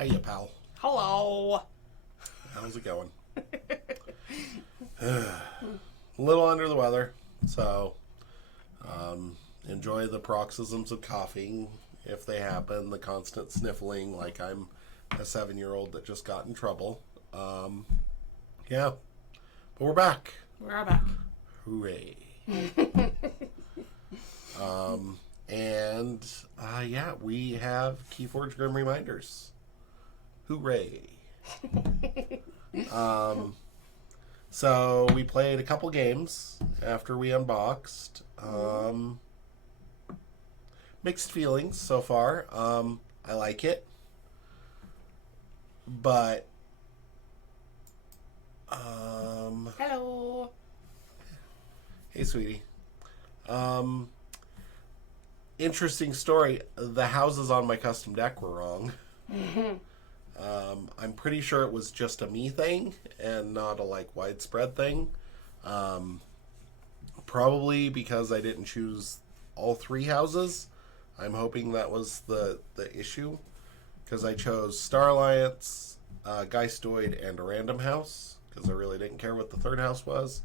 Hiya, pal. Hello. How's it going? A little under the weather, so enjoy the paroxysms of coughing if they happen, the constant sniffling like I'm a 7-year-old that just got in trouble. Yeah, but we're back. We're back. Hooray. And we have Keyforge Grim Reminders. Hooray. So we played a couple games after we unboxed. Mixed feelings so far. I like it. But Hello. hey, sweetie. Interesting story. The houses on my custom deck were wrong. I'm pretty sure it was just a me thing and not a widespread thing. Probably because I didn't choose all 3 houses. I'm hoping that was the issue, because I chose Star Alliance, Geistoid, and a random house, because I really didn't care what the 3rd house was.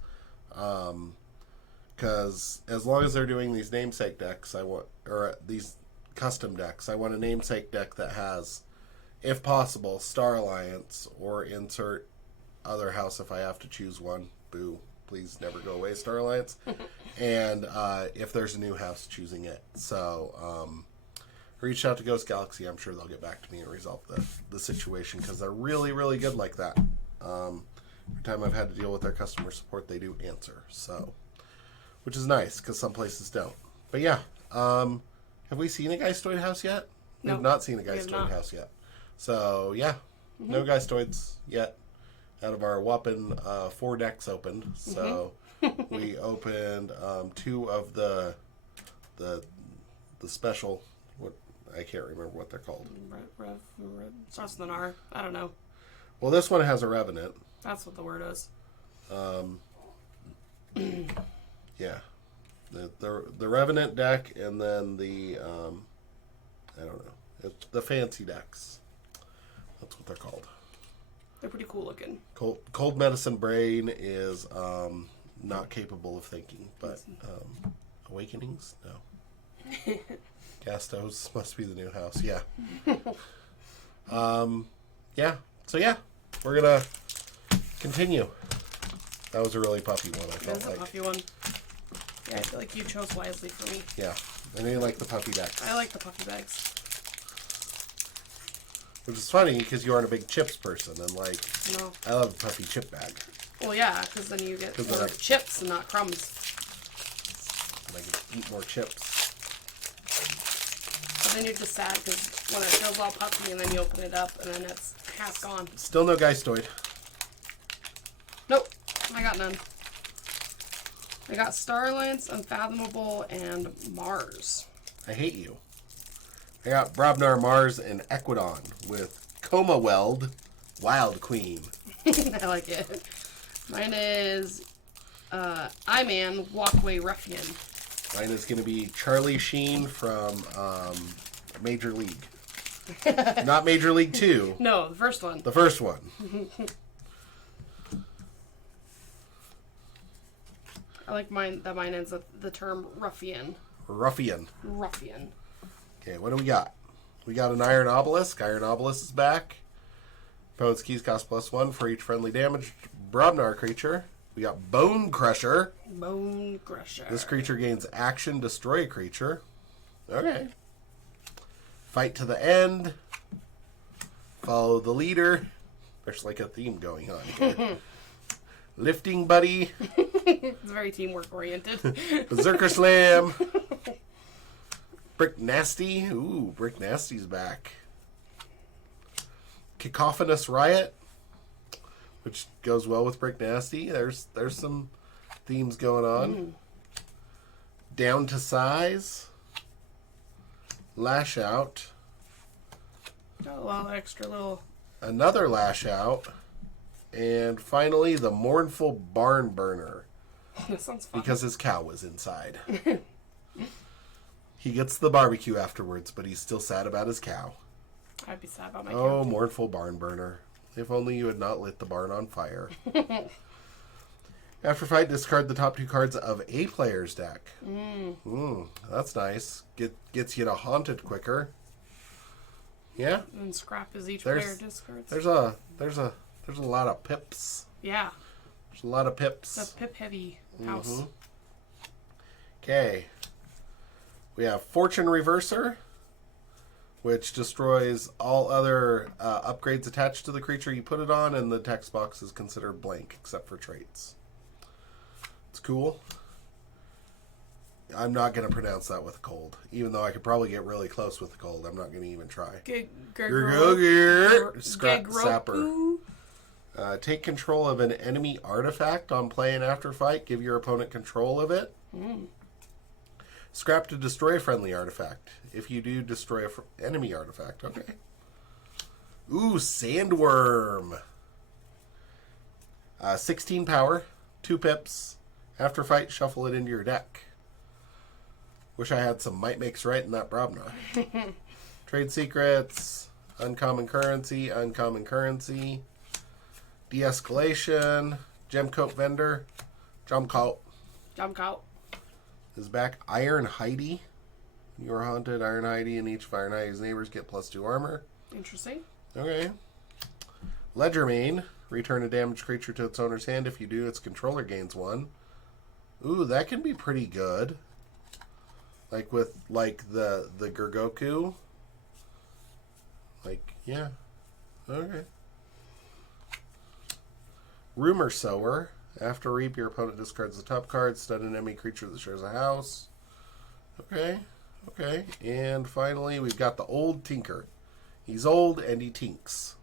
Because as long as they're doing these namesake decks, these custom decks, I want a namesake deck that has, if possible, Star Alliance, or insert other house if I have to choose one. Boo. Please never go away, Star Alliance. And if there's a new house, choosing it. So, reached out to Ghost Galaxy. I'm sure they'll get back to me and resolve the situation, because they're really, really good like that. Every time I've had to deal with their customer support, they do answer. So, which is nice, because some places don't. But yeah, have we seen a Geistoid house yet? No. We've not seen a Geistoid house yet. So, yeah, no Geistoids yet out of our whopping 4 decks opened. So, we opened 2 of the special, I can't remember what they're called. Starts with an R. I don't know. Well, this one has a Revenant. That's what the word is. Yeah. The Revenant deck, and then the, I don't know, the fancy decks. That's what they're called. They're pretty cool looking. Cold Medicine Brain is not capable of thinking, but Awakenings? No. Gastos must be the new house. Yeah. Yeah. So yeah, we're gonna continue. That was a really puffy one. I felt That's a puffy one. Yeah, I feel like you chose wisely for me. Yeah, I know you like the puffy decks. I like the puffy bags. Which is funny, because you aren't a big chips person, and No. I love a puffy chip bag. Well, yeah, because then you get more chips and not crumbs. And I can eat more chips. But then you're just sad because when it feels all puffy and then you open it up and then it's half gone. Still no Geistoid. Nope, I got none. I got Star Alliance, Unfathomable, and Mars. I hate you. I got Brobnar, Mars, and Equidon with Coma Weld, Wild Queen. I like it. Mine is I-Man, Walkway Ruffian. Mine is going to be Charlie Sheen from Major League. Not Major League 2. No, the first one. The first one. I like mine. That mine ends with the term ruffian. Ruffian. Ruffian. Okay, what do we got? We got an Iron Obelisk. Iron Obelisk is back. Opponent's keys cost +1 for each friendly damaged Brobnar creature. We got Bone Crusher. Bone Crusher. This creature gains action, destroy a creature. Okay. Fight to the end. Follow the leader. There's like a theme going on here. Lifting Buddy. It's very teamwork oriented. Berserker Slam. Brick Nasty. Ooh, Brick Nasty's back. Cacophonous Riot, which goes well with Brick Nasty. There's some themes going on. Down to Size. Lash Out. Got a lot of extra little... Another Lash Out. And finally, the Mournful Barn Burner. That sounds fun. Because his cow was inside. He gets the barbecue afterwards, but he's still sad about his cow. I'd be sad about my Oh, character. mournful barn burner. If only you had not lit the barn on fire. After fight, discard the top 2 cards of a player's deck. That's nice. Gets you to haunted quicker. Yeah. And scrap is each player discards. There's a lot of pips. Yeah. There's a lot of pips. It's a pip heavy house. Okay. We have Fortune Reverser, which destroys all other upgrades attached to the creature you put it on, and the text box is considered blank except for traits. It's cool. I'm not going to pronounce that with a cold, even though I could probably get really close with a cold. I'm not going to even try. Sapper. Take control of an enemy artifact on play and after fight. Give your opponent control of it. Scrap to destroy a friendly artifact. If you do, destroy an enemy artifact. Okay. Ooh, Sandworm. 16 power, 2 pips. After fight, shuffle it into your deck. Wish I had some Might Makes Right in that Brobnar. Trade secrets, uncommon currency, de-escalation, Gemcoat vendor, Jumcoat is back. Iron Heidi. You are haunted, Iron Heidi, and each of Iron Heidi's neighbors get +2 armor. Interesting. Okay. Ledgermane. Return a damaged creature to its owner's hand. If you do, its controller gains 1. Ooh, that can be pretty good. Like with the Gurgoku. Yeah. Okay. Rumor Sower. After reap, your opponent discards the top card. Stun an enemy creature that shares a house. Okay. And finally, we've got the Old Tinker. He's old and he tinks.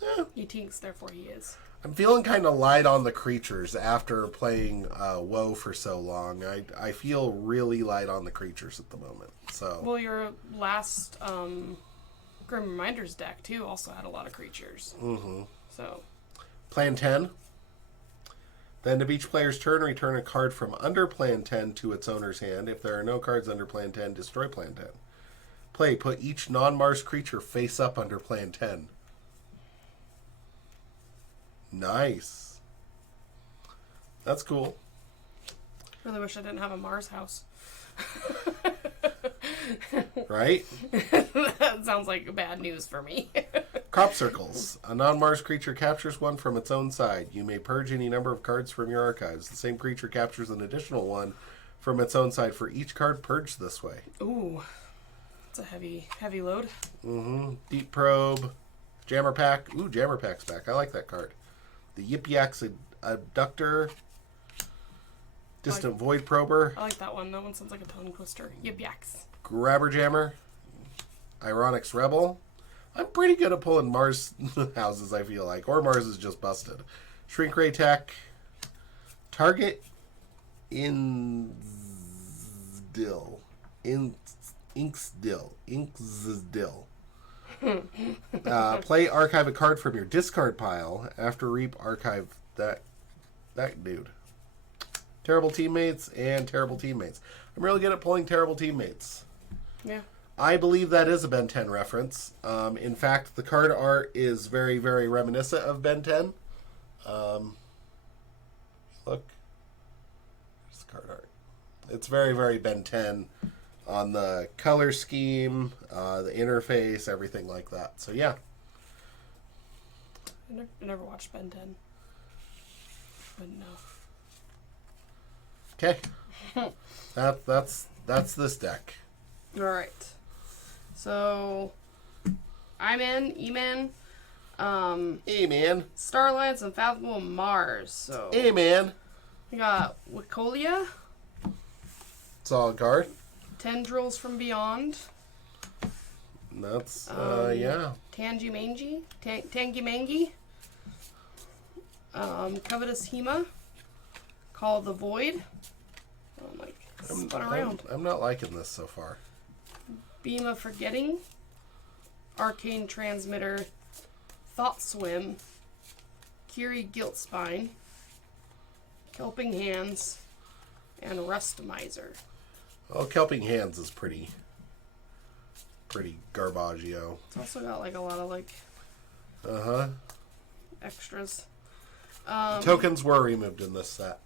Yeah. He tinks, therefore he is. I'm feeling kind of light on the creatures after playing WoW for so long. I feel really light on the creatures at the moment. So. Well, your last Grim Reminders deck, too, also had a lot of creatures. So. Plan 10. The end of each player's turn, return a card from under Plan 10 to its owner's hand. If there are no cards under Plan 10, destroy Plan 10. Play, put each non-Mars creature face up under Plan 10. Nice. That's cool. Really wish I didn't have a Mars house. Right? That sounds like bad news for me. Crop circles. A non-Mars creature captures one from its own side. You may purge any number of cards from your archives. The same creature captures an additional one from its own side for each card purged this way. Ooh. That's a heavy load. Deep Probe. Jammer Pack. Ooh, Jammer Pack's back. I like that card. The Yip Yaks Abductor. Distant Void Prober. I like that one. That one sounds like a tongue twister. Yip Yaks. Grabber Jammer. Ironix Rebel. I'm pretty good at pulling Mars houses, I feel like. Or Mars is just busted. Shrink Ray Tech. Target Inksdill. Play archive a card from your discard pile. After reap, archive that dude. Terrible Teammates and Terrible Teammates. I'm really good at pulling Terrible Teammates. Yeah. I believe that is a Ben 10 reference. In fact, the card art is very, very reminiscent of Ben 10. Look. There's the card art. It's very, very Ben 10 on the color scheme, the interface, everything like that. So, yeah. I never watched Ben 10. Wouldn't know. Okay. That's this deck. All right. So, I'm in, E-Man. A-Man. Star Alliance, Unfathomable Mars. So, A-Man. We got Wicolia. Solid card. Tendrils from Beyond. That's, yeah. Tangy Mangy. Covetous Hema. Call of the Void. Oh my, spun around. I'm not liking this so far. Beam of Forgetting. Arcane Transmitter. Thought Swim. Kiri Guilt Spine. Kelping Hands. And Rust Miser. Oh, Kelping Hands is pretty pretty garbaggio. It's also got like a lot of like extras. Tokens were removed in this set.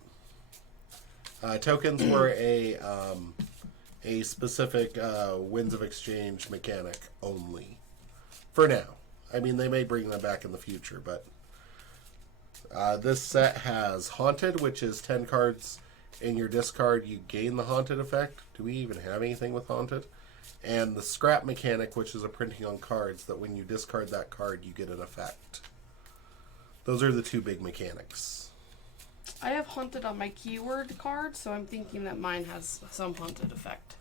Tokens were a specific Winds of Exchange mechanic only. For now. I mean, they may bring them back in the future, but this set has Haunted, which is 10 cards in your discard. You gain the Haunted effect. Do we even have anything with Haunted? And the Scrap mechanic, which is a printing on cards, that when you discard that card, you get an effect. Those are the two big mechanics. I have Haunted on my keyword card, so I'm thinking that mine has some Haunted effect.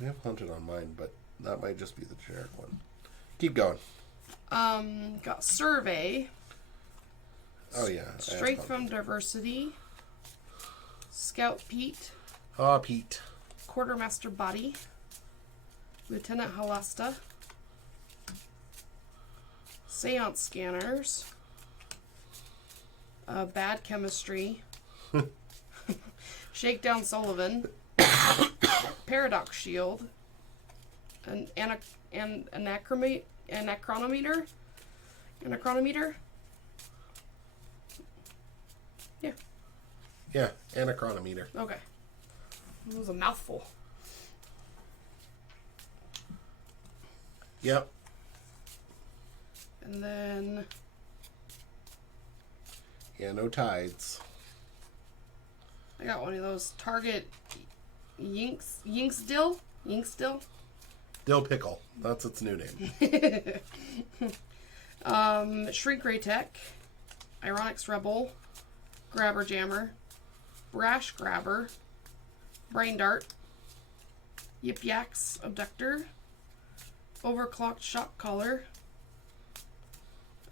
I have Haunted on mine, but that might just be the generic one. Keep going. Got Survey. Oh, yeah. Strength from Diversity. Scout Pete. Ah, Pete. Quartermaster Body. Lieutenant Halasta. Seance Scanners. Bad Chemistry. Shakedown Sullivan. Paradox Shield. An anachronometer. Anachronometer. Yeah. Yeah, anachronometer. Okay. It was a mouthful. Yep. And then... Yeah, no tides. I got one of those Target Yinksdill? Dill Pickle. That's its new name. Shrink Ray Tech. Ironics Rebel. Grabber Jammer. Brash Grabber. Brain Dart. Yip Yaks Abductor. Overclocked Shock Collar.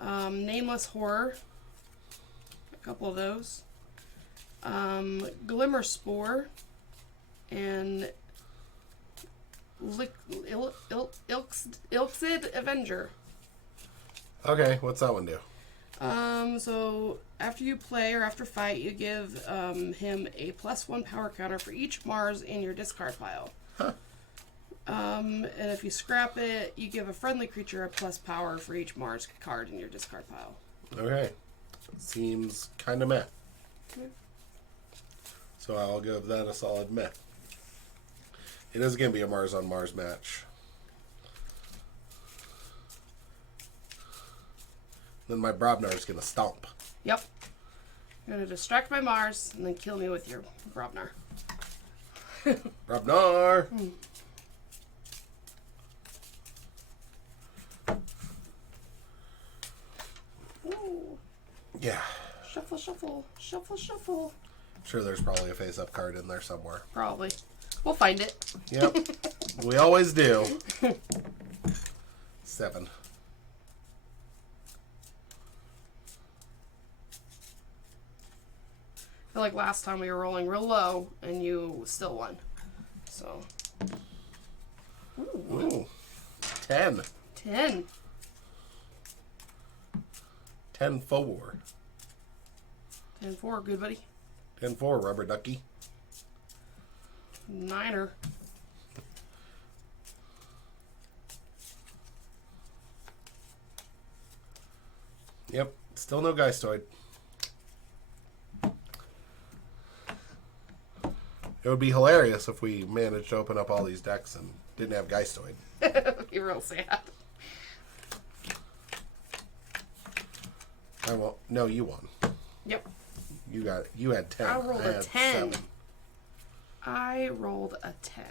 Nameless Horror. A couple of those. Glimmer Spore. And Ilksid Avenger. Okay, what's that one do? So after you play or after fight, you give him a +1 power counter for each Mars in your discard pile. Huh. And if you scrap it, you give a friendly creature a + power for each Mars card in your discard pile. Okay. Seems kind of meh. Okay. So I'll give that a solid meh. It is going to be a Mars on Mars match. Then my Brobnar is going to stomp. Yep. You're going to distract my Mars and then kill me with your Brobnar. Brobnar! Ooh. Yeah. Shuffle, shuffle, shuffle, shuffle. Sure, there's probably a face-up card in there somewhere. Probably. We'll find it. Yep. We always do. 7. I feel like last time we were rolling real low and you still won. So. Ooh. 10. 10. 10-4. 10-4, good buddy. 10-4, rubber ducky. Niner. Yep. Still no Geistoid. It would be hilarious if we managed to open up all these decks and didn't have Geistoid. You're real sad. I won't. No, you won. Yep. You had 10. I rolled a had 10. 7. I rolled a 10.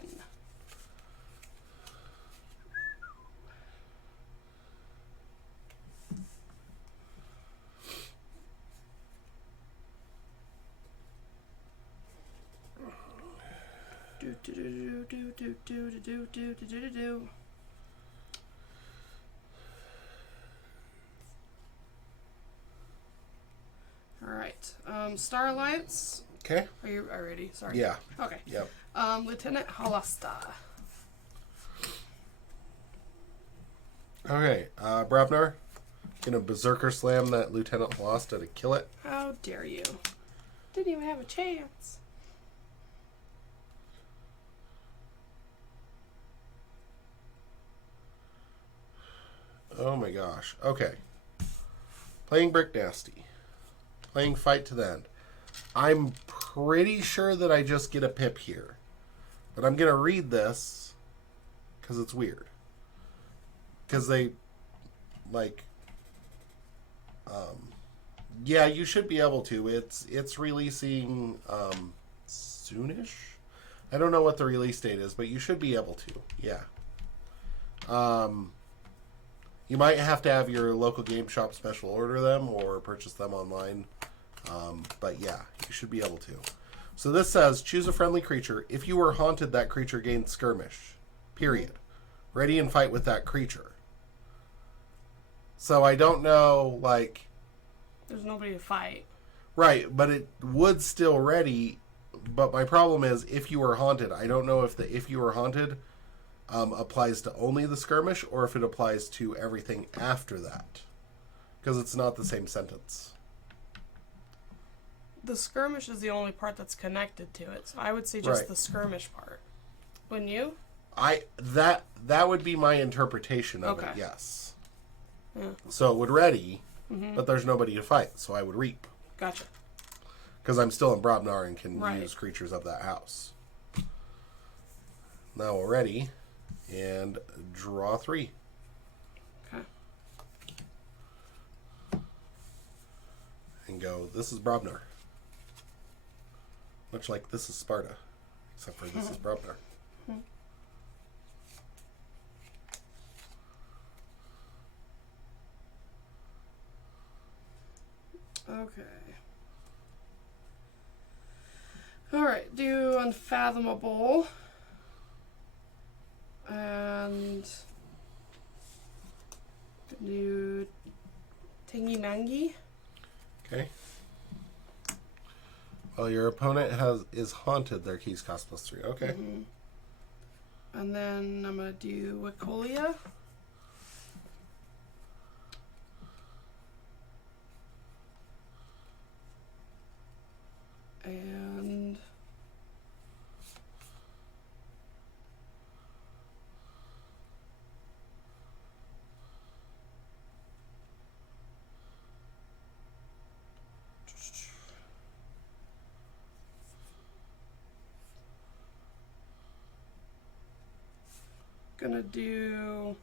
Do do do do do do do do do do do. All right. Star Alliance. Okay. Are you ready? Sorry. Yeah. Okay. Yep. Lieutenant Halasta. Okay. Brabnar, gonna Berserker Slam that Lieutenant Halasta to kill it. How dare you? Didn't even have a chance. my gosh. Okay. Playing Brick Nasty. Playing Fight to the End. I'm pretty sure that I just get a pip here. But I'm going to read this because it's weird. Because they, like, yeah, you should be able to. It's releasing soonish. I don't know what the release date is, but you should be able to. Yeah. You might have to have your local game shop special order them or purchase them online. But yeah, you should be able to. So this says, choose a friendly creature. If you were haunted, that creature gains skirmish. Period. Ready and fight with that creature. So I don't know, like... There's nobody to fight. Right, but it would still ready. But my problem is, if you were haunted, I don't know if the if you were haunted applies to only the skirmish or if it applies to everything after that. Because it's not the same sentence. The skirmish is the only part that's connected to it. So I would say just Right. the skirmish part. Wouldn't you? That would be my interpretation of it, Okay. yes. Yeah. So it would ready, but there's nobody to fight, so I would reap. Gotcha. Because I'm still in Brobnar and can Right. use creatures of that house. Now we'll ready and draw 3. Okay. And go, this is Brobnar. Much like this is Sparta. Except for this is Brobnar. Okay. Alright, do Unfathomable. And do Tingy Mangy. Okay. Well, your opponent is haunted. Their keys cost +3. Okay. And then I'm going to do Wicolia. And gonna do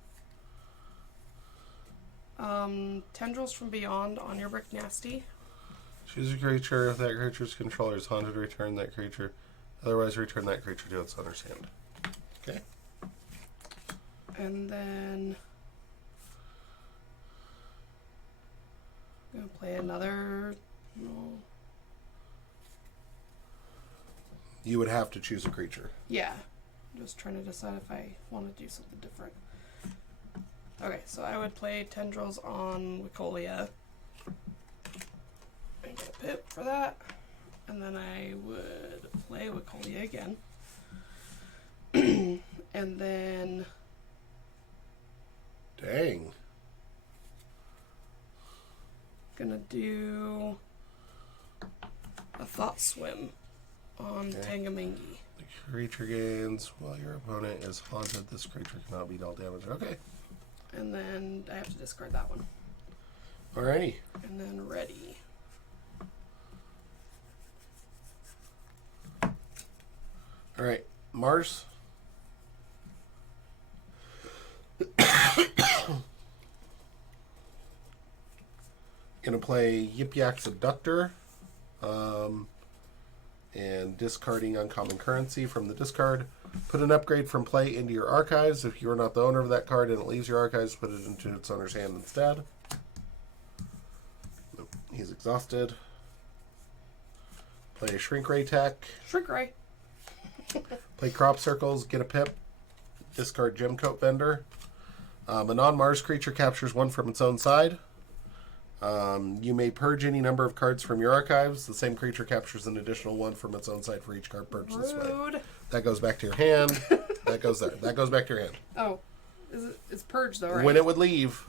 Tendrils from Beyond on your Brick Nasty. Choose a creature. If that creature's controller is haunted, return that creature. Otherwise, return that creature to its owner's hand. Okay. And then I'm gonna play another. No. You would have to choose a creature. Yeah. I'm just trying to decide if I want to do something different. Okay, so I would play Tendrils on Wicolia. I get a pip for that. And then I would play Wicolia again. And then Dang. gonna do a Thought Swim on Tangamingi. The creature gains while your opponent is haunted. This creature cannot be dealt damage. Okay. And then I have to discard that one. Alrighty. And then ready. Alright. Mars. Gonna play Yip Yak Abductor. And discarding uncommon currency from the discard. Put an upgrade from play into your archives. If you are not the owner of that card and it leaves your archives, put it into its owner's hand instead. Nope. He's exhausted. Play a Shrink Ray Tech. Shrink Ray. Play Crop Circles, get a pip. Discard Gem Coat Vendor. A non-Mars creature captures 1 from its own side. You may purge any number of cards from your archives. The same creature captures an additional 1 from its own side for each card purged this way. Rude. That goes back to your hand. That goes there. That goes back to your hand. Oh, it's purged though, right? When it would leave,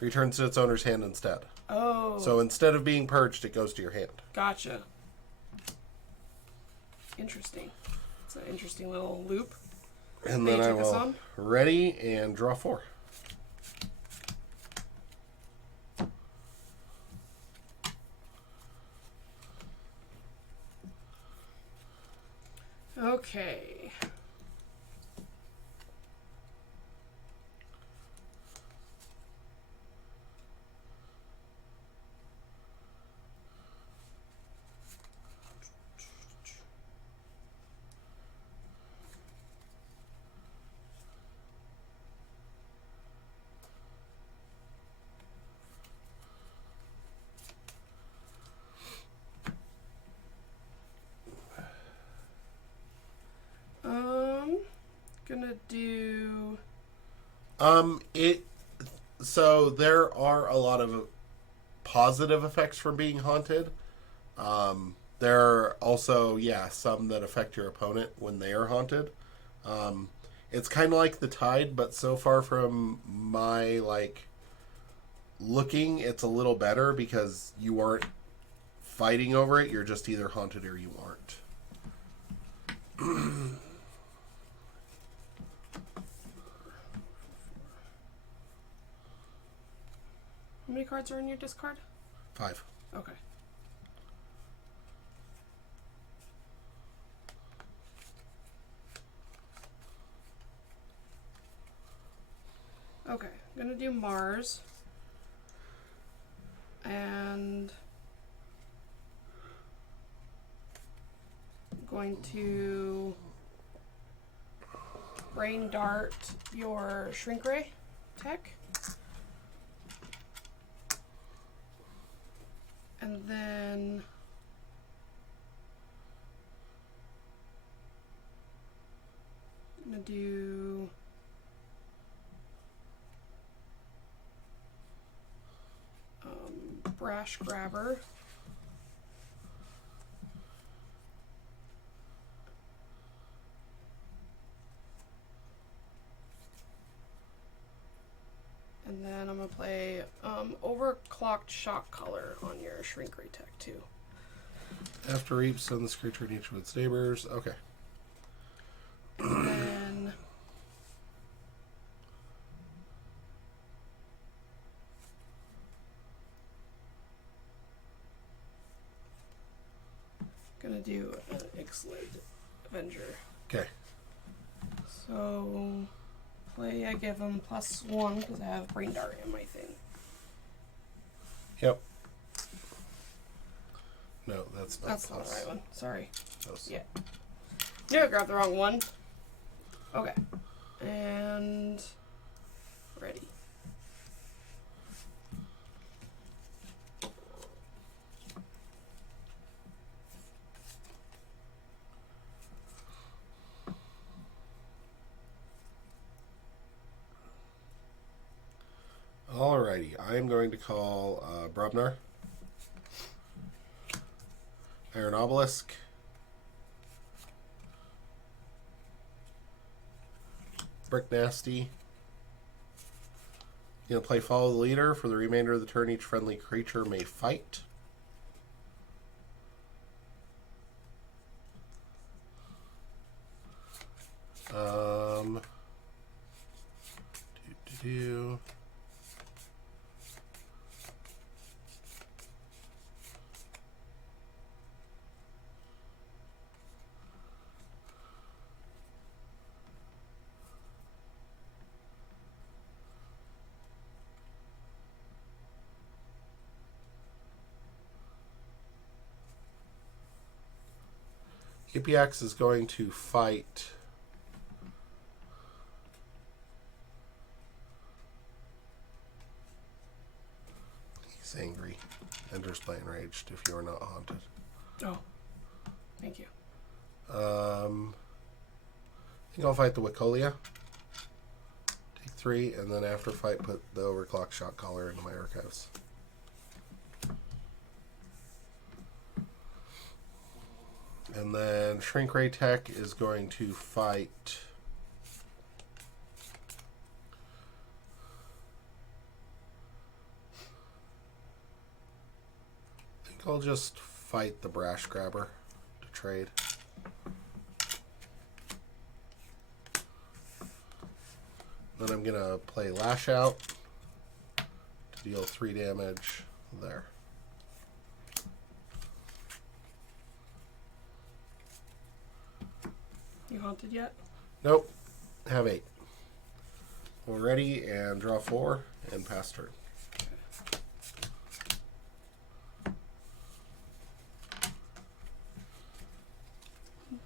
returns to its owner's hand instead. Oh. So instead of being purged, it goes to your hand. Gotcha. Interesting. It's an interesting little loop. And May then you I take this will on? ready and draw 4. Okay. Gonna do. So there are a lot of positive effects from being haunted. There are also, yeah, some that affect your opponent when they are haunted. It's kind of like the tide, but so far from my looking, it's a little better because you aren't fighting over it. You're just either haunted or you aren't. How many cards are in your discard? 5. Okay. Okay, I'm gonna do Mars. And I'm going to Brain Dart your Shrink Ray tech. And then I'm gonna do Brash Grabber. And then I'm gonna play Overclocked Shock Color on your Shrink Ray tech too. After each, send this creature to each of its neighbors. Okay. And then gonna do an Ixlid Avenger. Okay. So play, I give him +1 because I have Brain Dart in my thing. Yep. No, that's not That's close. not the right one. Sorry. Close. Yeah. Knew I grabbed the wrong one. Okay. And ready. Alrighty, I am going to call Brubnar, Iron Obelisk, Brick Nasty. You're going to play Follow the Leader. For the remainder of the turn, each friendly creature may fight. Do. Ipiax is going to fight he's angry. Enters play enraged if you are not haunted. Oh. Thank you. I think I'll fight the Wicolia. Take 3, and then after fight put the Overclock Shock Collar into my archives. And then Shrink Ray Tech is going to fight I think I'll just fight the Brash Grabber to trade. Then I'm going to play Lash Out to deal 3 damage there. You haunted yet? Nope. Have 8. We're ready and draw 4 and pass turn.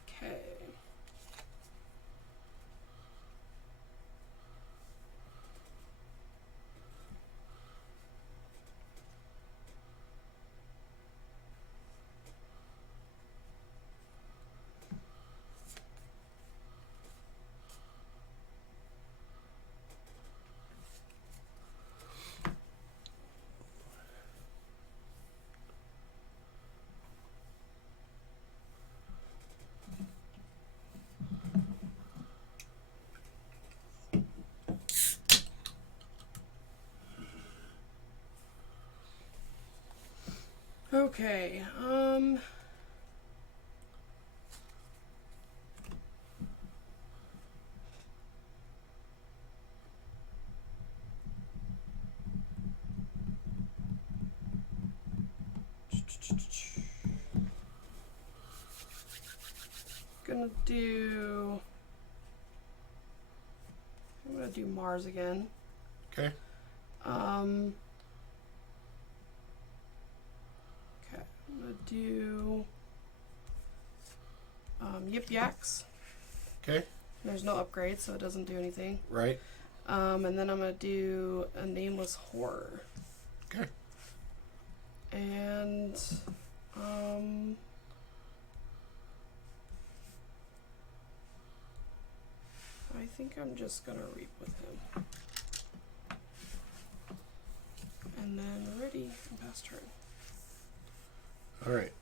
Okay. Okay, I'm gonna do Mars again. Okay. Okay, I'm gonna do Yip Yaks. Okay. There's no upgrade, so it doesn't do anything. Right. And then I'm gonna do a Nameless Horror. Okay. And I think I'm just gonna reap with him. And then ready and pass turn. All right.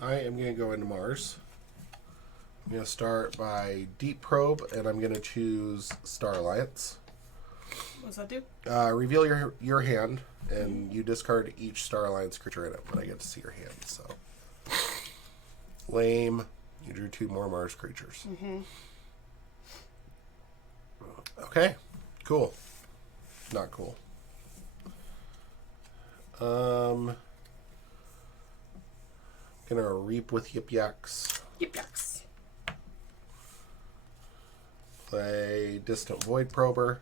I am going to go into Mars. I'm going to start by Deep Probe, and I'm going to choose Star Alliance. What's that do? Reveal your hand, and you discard each Star Alliance creature in it, but I get to see your hand, so. Lame. You drew 2 more Mars creatures. Okay. Cool. Not cool. Gonna reap with Yip Yaks. Yip Yaks. Play Distant Void Prober.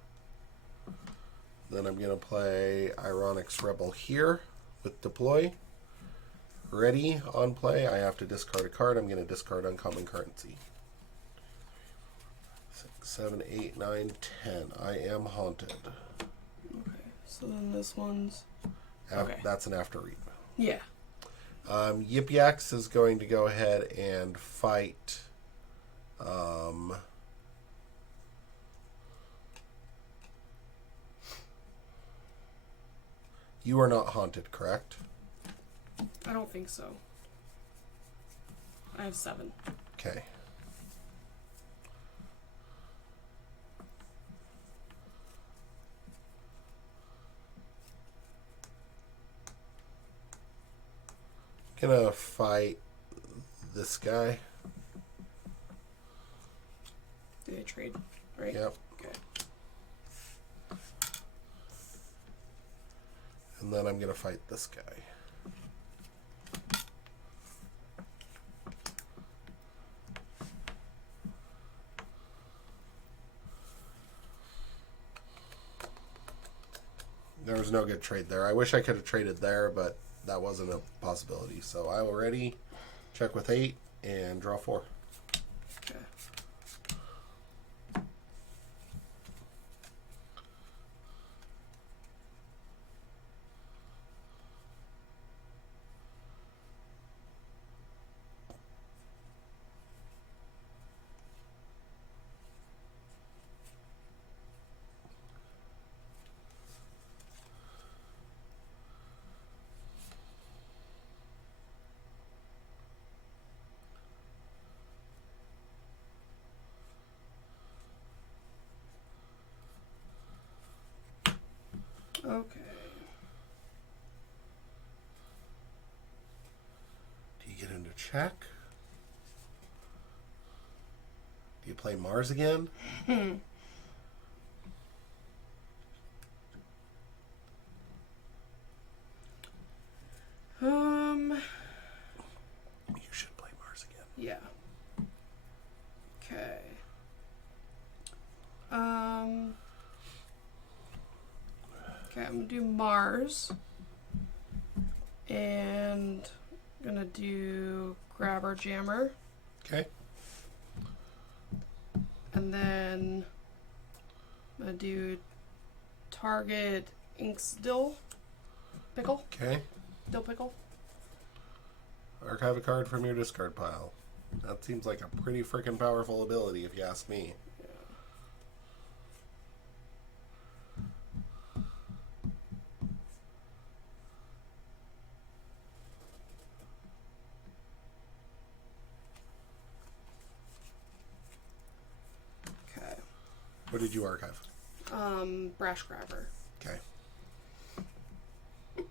Then I'm gonna play Ironix Rebel here with deploy. Ready on play. I have to discard a card. I'm gonna discard uncommon currency. 6, 7, 8, 9, 10. I am haunted. Okay, so then this one's okay. That's an after reap. Yeah. Yip Yaks is going to go ahead and fight. You are not haunted, correct? I don't think so. I have 7. Okay. Gonna fight this guy. Do they trade? Right? Yep. Okay. And then I'm gonna fight this guy. There was no good trade there. I wish I could have traded there, but that wasn't a possibility. So I will ready, check with 8, and draw 4. Okay. Okay. Do you get into check? Do you play Mars again? You should play Mars again. Yeah. Okay. Okay, I'm gonna do Mars. And I'm gonna do Grabber Jammer. Okay. And then I'm gonna do target Inksdill Pickle. Okay. Dill Pickle. Archive a card from your discard pile. That seems like a pretty freaking powerful ability, if you ask me. Okay. What did you archive? Brash Grabber. Okay.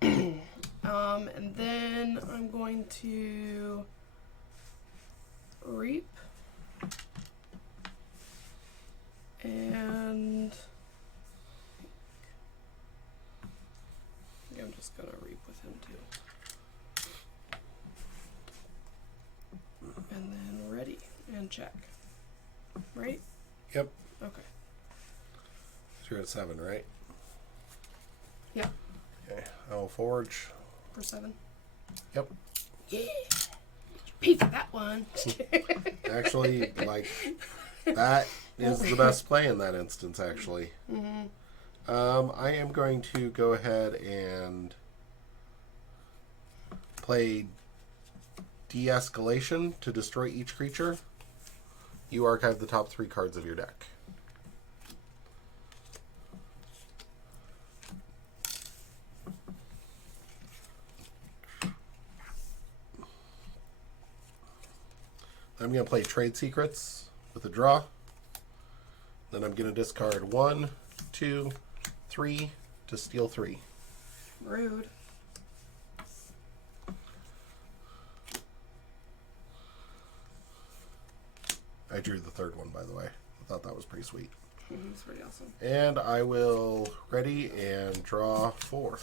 And then I'm going to Reap. And I think I'm just gonna Reap with him too. And then ready and check. Right? Yep. Okay. So you're at 7, right? Yeah. Okay. I'll forge. For 7. Yep. Yeah. Pay for that one. Actually, like, that is the best play in that instance, actually. I am going to go ahead and play De-Escalation to destroy each creature. You archive the top 3 cards of your deck. I'm going to play Trade Secrets with a draw. Then I'm going to discard 1, 2, 3 to steal 3. Rude. I drew the 3rd one, by the way. I thought that was pretty sweet. It's pretty awesome. And I will ready and draw 4.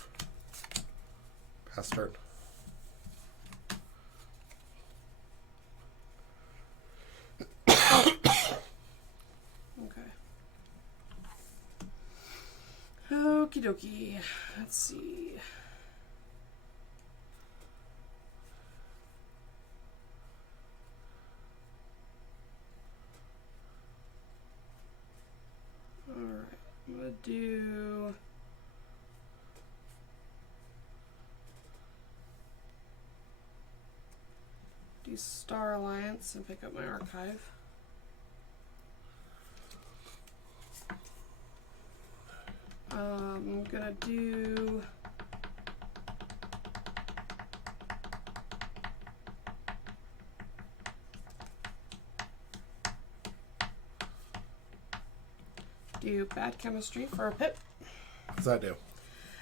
Pass turn. Okay. Okie dokie. Let's see. Alright, I'm gonna do Star Alliance and pick up my archive. I'm gonna do Bad Chemistry for a pip. What does that do?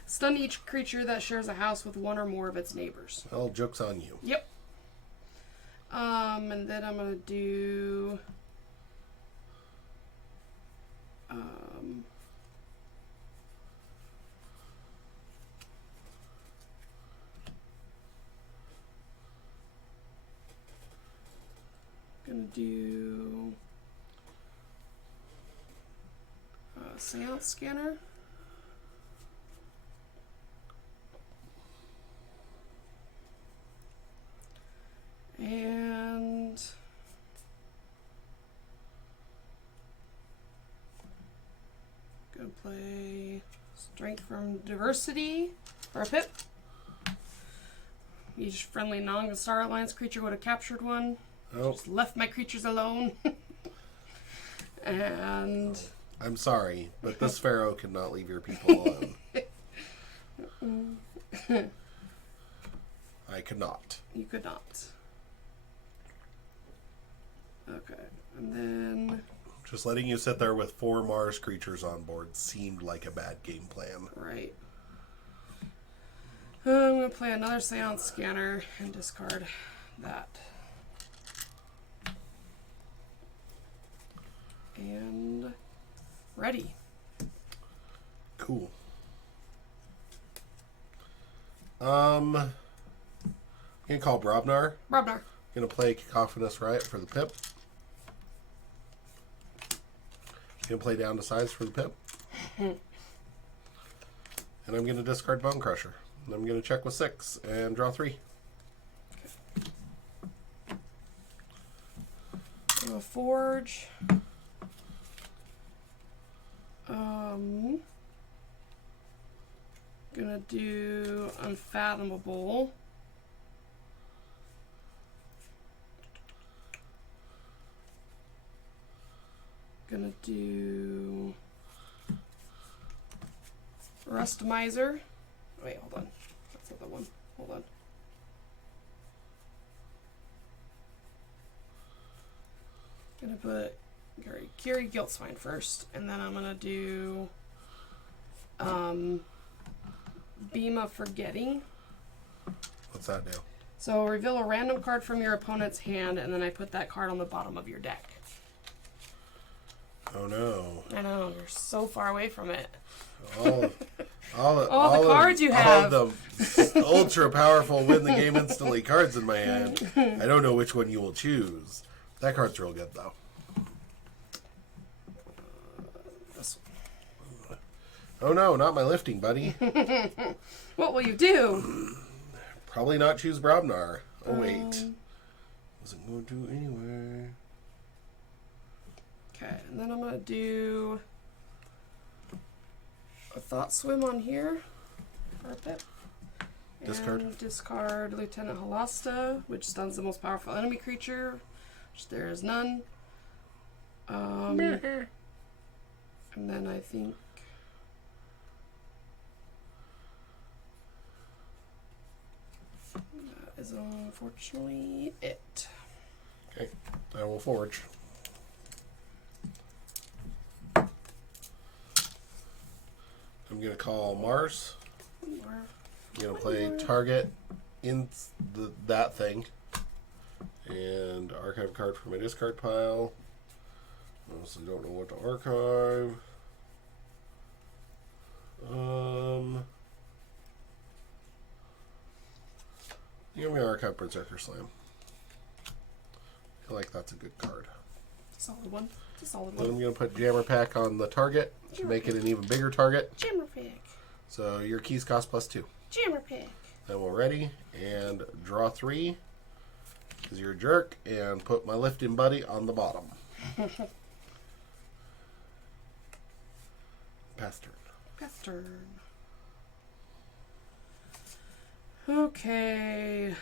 Stun each creature that shares a house with one or more of its neighbors. Well, joke's on you. Yep. And then I'm gonna do Seance Scanner. And gonna play Strength from Diversity for a pip. Each friendly non-Star Alliance creature would have captured one. Oh. Just left my creatures alone. And I'm sorry, but this pharaoh could not leave your people alone. I could not. You could not. Okay, and then Just letting you sit there with 4 Mars creatures on board seemed like a bad game plan. right. I'm gonna play another Seance Scanner and discard that. And ready. Cool. Gonna call Brobnar. Robnar. Gonna play Cacophonous Riot for the pip. Gonna play down to size for the pip. And I'm gonna discard Bone Crusher. And I'm gonna check with 6 and draw 3. A Forge. Gonna do Unfathomable. Gonna do Rustmizer. Wait, hold on. That's not the one. Hold on. Gonna put Gary Guiltswine first, and then I'm gonna do Beam of Forgetting. What's that do? So reveal a random card from your opponent's hand, and then I put that card on the bottom of your deck. Oh no. I know, you're so far away from it. All the cards you have. All the ultra powerful win the game instantly cards in my hand. I don't know which one you will choose. That card's real good though. This one. Oh no, not my lifting buddy. What will you do? Probably not choose Brobnar. Oh wait. Wasn't going to anyway. Okay, and then I'm going to do a Thought Swim on here. Pip. Discard. And discard Lieutenant Halasta, which stuns the most powerful enemy creature, which there is none. And then I think that is unfortunately it. Okay, I will forge. I'm going to call Mars. I'm going to play target in that thing. And archive a card from my discard pile. Honestly don't know what to archive. I'm going to archive Berserker Slam. I feel like that's a good card. Solid one. It's a solid Then I'm one. going to put Jammer Pack on the target to make it an even bigger target. Jammer pick. So your keys cost +2. Jammer pick. Then we're ready and draw 3 because you're a jerk and put my lifting buddy on the bottom. Pass turn. Pass turn. Okay.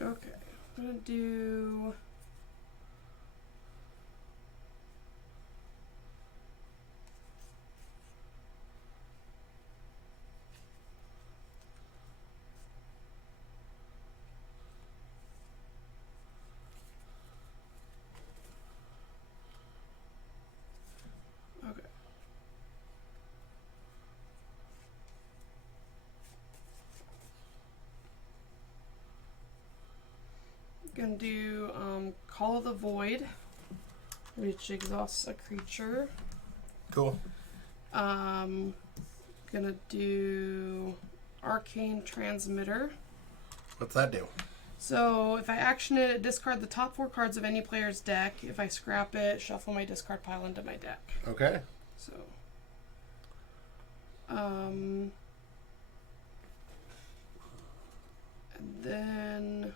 Okay, I'm gonna do okay. Gonna do Call of the Void, which exhausts a creature. Cool. Gonna do Arcane Transmitter. What's that do? So if I action it, discard the top 4 cards of any player's deck. If I scrap it, shuffle my discard pile into my deck. Okay. So, and then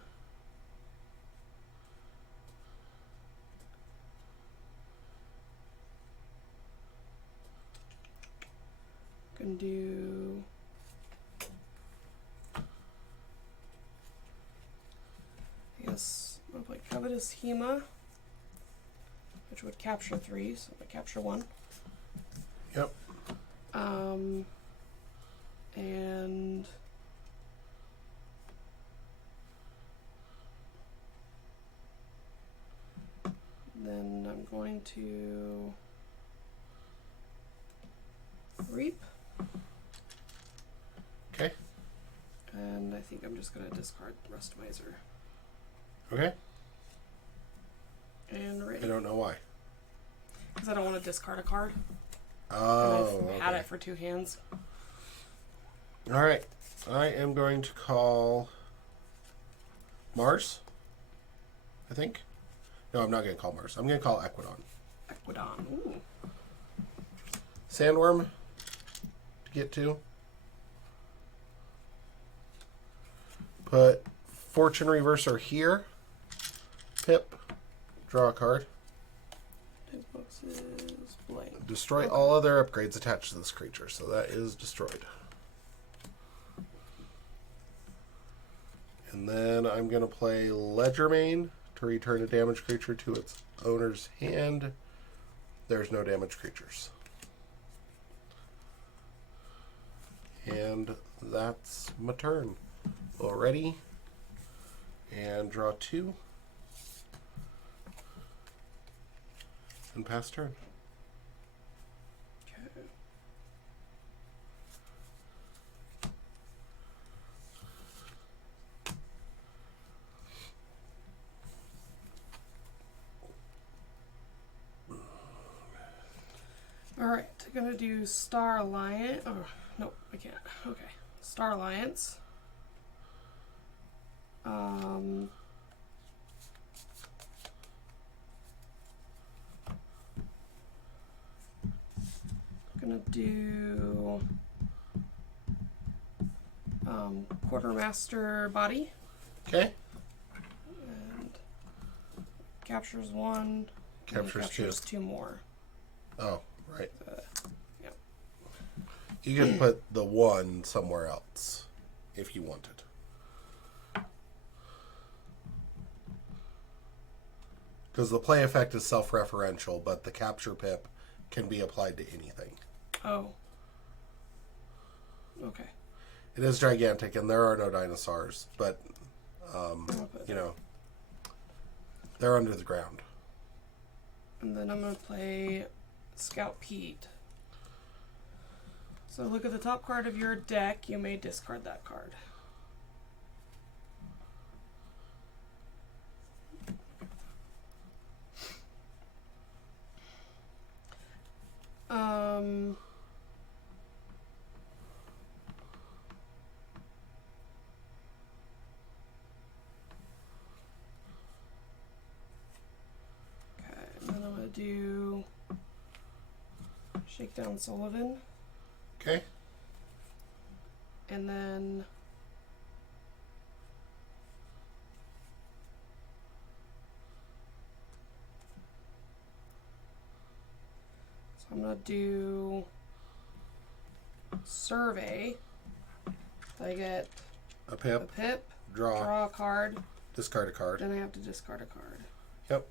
can do I guess I'll play Covetous Hema, which would capture 3, so I capture 1. Yep. And then I'm going to reap. Okay. And I think I'm just going to discard Rustmiser. Okay. And ready. I don't know why. Because I don't want to discard a card. Oh, and I've had it for 2 hands. All right. I am going to call Mars, I think. No, I'm not going to call Mars. I'm going to call Equidon. Equidon. Ooh. Sandworm to get to. Put Fortune Reverser here. Pip. Draw a card. Box is blank. Destroy Okay. all other upgrades attached to this creature. So that is destroyed. And then I'm going to play Ledgermane to return a damaged creature to its owner's hand. There's no damaged creatures. And that's my turn. Already. And draw 2. And pass turn. Okay. Alright, gonna do Star Alliance. Oh, no, I can't. Okay. Star Alliance. Gonna do Quartermaster Body. Okay. And captures 1. And Captures 2 more. Oh, right. Yeah. You can put the 1 somewhere else if you wanted. Because the play effect is self-referential, but the capture pip can be applied to anything. Oh. Okay. It is gigantic, and there are no dinosaurs, but, you know, they're under the ground. And then I'm going to play Scout Pete. So look at the top card of your deck. You may discard that card. Okay, and then I'm going to do Shakedown Sullivan. Okay. And then so I'm going to do Survey. So I get A a pip, pip, draw, draw a card, discard a card. then I have to discard a card. Yep.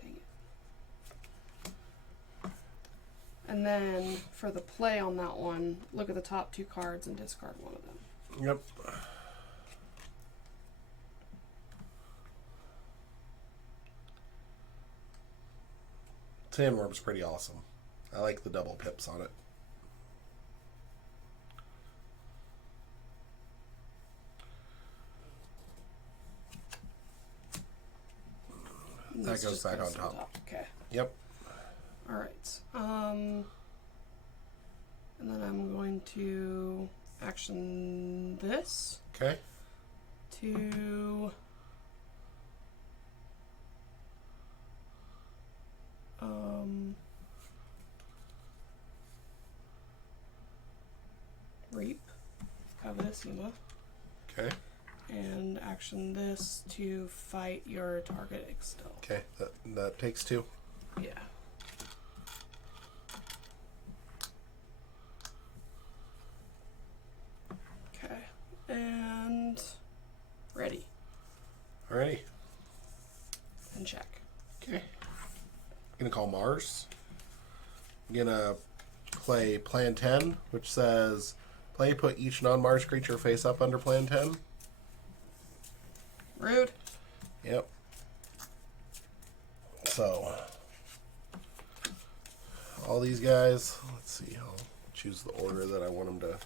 Dang it. And then for the play on that one, look at the top 2 cards and discard one of them. Yep. Sandworm's pretty awesome. I like the double pips on it. And That this goes just back goes on to top. the Okay. Yep. Alright. And then I'm going to action this Okay. to Reap Covetissima. Okay. And action this to fight your target Extel. Okay. That takes 2. Yeah. Okay. And ready. Alrighty. And check. Okay. Gonna call Mars. Gonna play Plan 10, which says put each non-Mars creature face up under Plan 10. Rude. Yep. So all these guys, let's see, I'll choose the order that I want them to.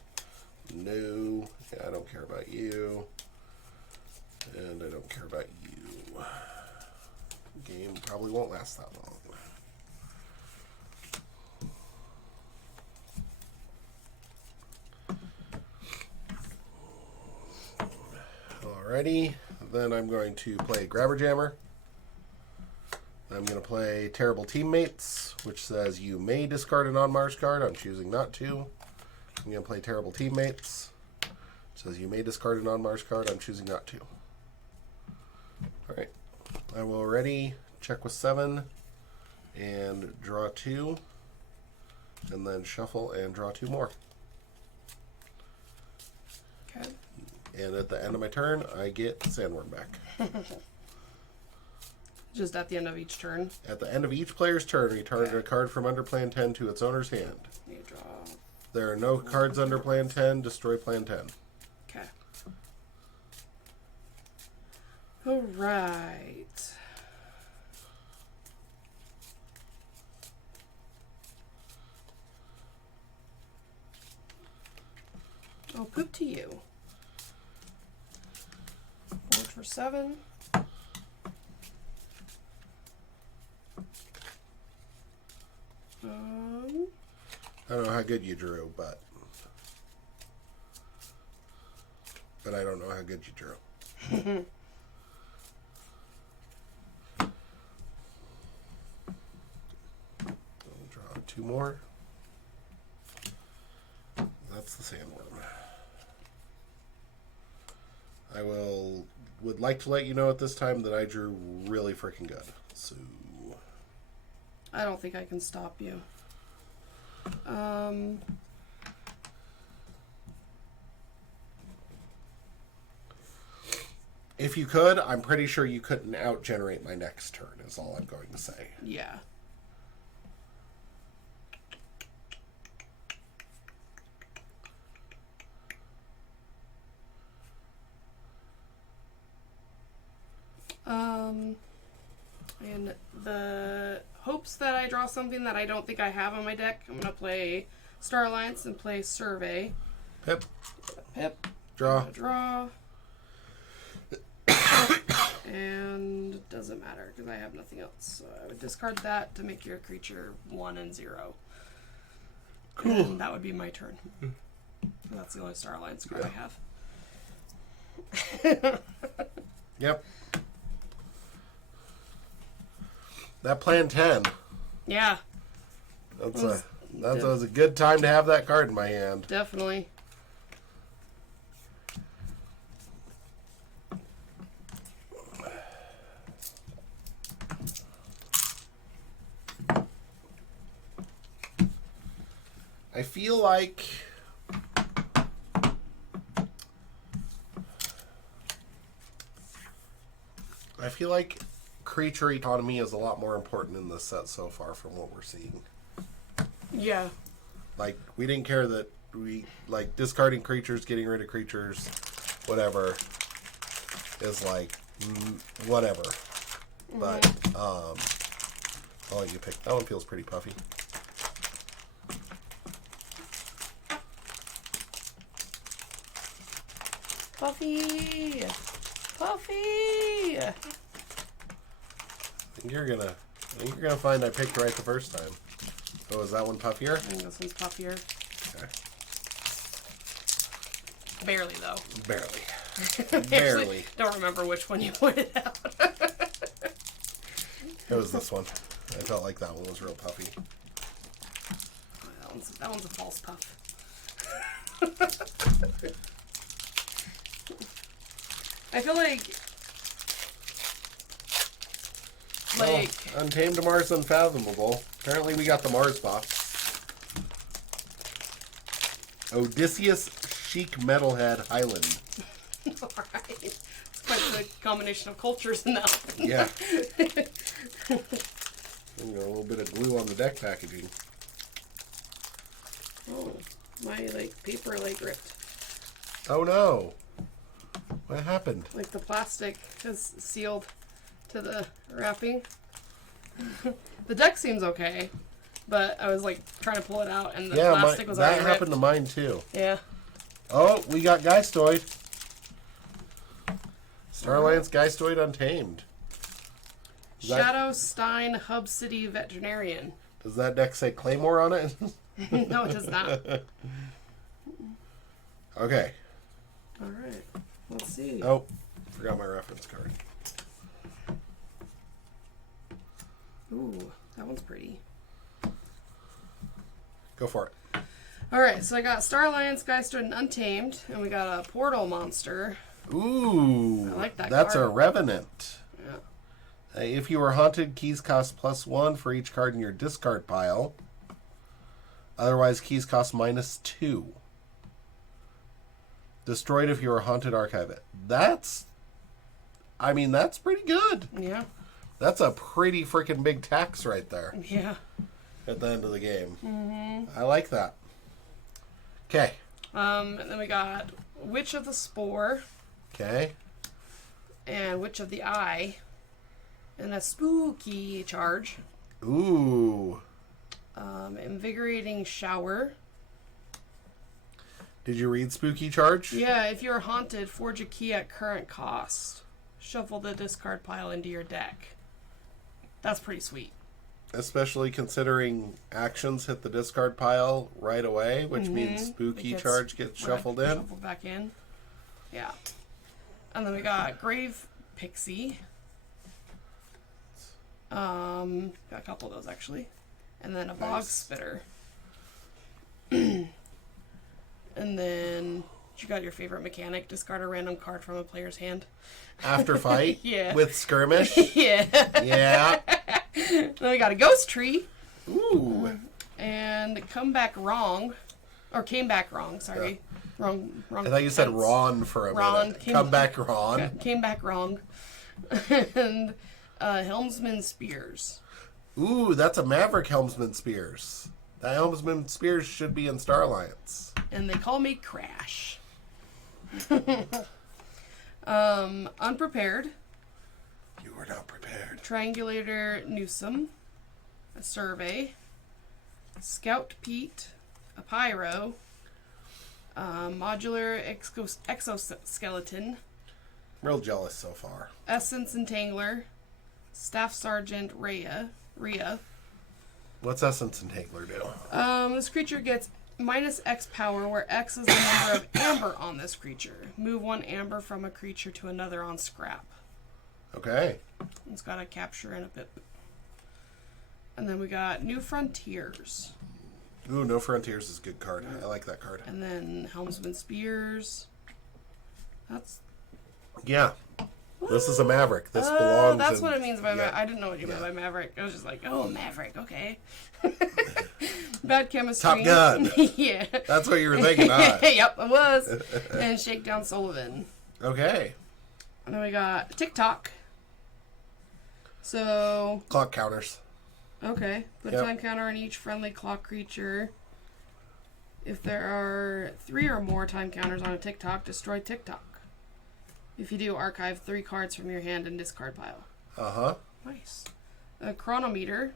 No, yeah, I don't care about you. And I don't care about you. Game probably won't last that long. Alrighty, then I'm going to play Grabber Jammer. I'm going to play Terrible Teammates, which says you may discard a non-Mars card. I'm choosing not to. I'm going to play Terrible Teammates. It says you may discard a non-Mars card. I'm choosing not to. Alright, I will ready, check with 7, and draw 2, and then shuffle and draw 2 more. Okay. And at the end of my turn, I get Sandworm back. Just at the end of each turn. At the end of each player's turn, return a card from under Plan 10 to its owner's hand. You draw. There are no cards under Plan 10. Destroy Plan 10. Okay. All right. I'll poop to you. 4 for 7. I don't know how good you drew, but I don't know how good you drew. I'll draw 2 more. That's the Sandworm. I would like to let you know at this time that I drew really freaking good. So I don't think I can stop you. If you could, I'm pretty sure you couldn't out-generate my next turn, is all I'm going to say. Yeah. And the hopes that I draw something that I don't think I have on my deck, I'm going to play Star Alliance and play Survey. Pip. Pip. Draw. Draw. And it doesn't matter because I have nothing else. So I would discard that to make your creature 1 and 0. Cool. And that would be my turn. That's the only Star Alliance card I have. Yep. That Plan 10. Yeah. That was a good time to have that card in my hand. Definitely. I feel like creature economy is a lot more important in this set so far from what we're seeing. Yeah. Like, we didn't care that we, like, discarding creatures, getting rid of creatures, whatever, is like, whatever. But, I'll let you pick. That one feels pretty puffy. Puffy! Puffy! I think you're gonna find I picked right the first time. Oh, is that one puffier? I think this one's puffier. Okay. Barely, though. Barely. Barely. Don't remember which one you pointed out. It was this one. I felt like that one was real puffy. That one's a false puff. I feel like Untamed Mars Unfathomable. Apparently we got the Mars box. Odysseus Chic Metalhead Highland. Alright. It's quite the combination of cultures in that one. Yeah. A little bit of glue on the deck packaging. Oh, my paper ripped. Oh no. What happened? Like the plastic is sealed to the wrapping. The deck seems okay, but I was like trying to pull it out, and the Yeah, plastic was that already happened to ripped. mine too. Yeah. Oh, we got Geistoid. Star Alliance Geistoid Untamed. Shadow Stein Hub City Veterinarian. Does that deck say Claymore on it? No, it does not. Okay. All right. Let's see. Oh, forgot my reference card. Ooh, that one's pretty. Go for it. All right, so I got Star Alliance, Geistoid, and Untamed, and we got a Portal Monster. Ooh. I like that That's card. a Revenant. Yeah. If you are haunted, keys cost +1 for each card in your discard pile. Otherwise, keys cost -2. Destroyed if you are haunted, archive it. That's pretty good. Yeah. That's a pretty freaking big tax right there Yeah. at the end of the game. Mm-hmm. I like that. Okay. And then we got Witch of the Spore Okay. and Witch of the Eye, and a spooky charge. Ooh. Invigorating Shower. Did you read Spooky Charge? Yeah, if you're haunted, forge a key at current cost. Shuffle the discard pile into your deck. That's pretty sweet. Especially considering actions hit the discard pile right away, which means It Spooky gets Charge gets shuffled in. Shuffled back in. Yeah. And then we got Grave Pixie. Got a couple of those actually. And then a Bog Nice. Spitter. And then you got your favorite mechanic, discard a random card from a player's hand. After fight? Yeah. With skirmish? Yeah. Yeah. Then we got a Ghost Tree. Ooh. And Come Back Wrong. Or Came Back Wrong, sorry. Wrong. I thought you said tense. Ron for a Ron minute. came Come back- back, Ron. Came Back Wrong. And Helmsman Spears. Ooh, that's a Maverick Helmsman Spears. That Helmsman Spears should be in Star Alliance. And they call me Crash. Unprepared. You were not prepared. Triangulator Newsome. A Survey. Scout Pete. A Pyro. Modular Exoskeleton. Real jealous so far. Essence Entangler. Staff Sergeant Rhea. What's Essence Entangler do? This creature gets -X power, where X is the number of amber on this creature. Move 1 amber from a creature to another on scrap. Okay. It's got a capture and a bit. And then we got New Frontiers. Ooh, No Frontiers is a good card. I like that card. And then Helmsman Spears. That's Yeah. This is a Maverick. This belongs that's in, what it means by yeah. I didn't know what you meant Yeah. by Maverick. I was just like, oh, Maverick, okay. Bad Chemistry. Top Gun. Yeah. That's what you were thinking, huh? Yep, it was. And Shakedown Sullivan. Okay. And then we got TikTok. So, Clock counters. okay. Put Yep. a time counter on each friendly clock creature. If there are 3 or more time counters on a TikTok, destroy TikTok. If you do, archive 3 cards from your hand and discard pile. Uh-huh. Nice. A chronometer.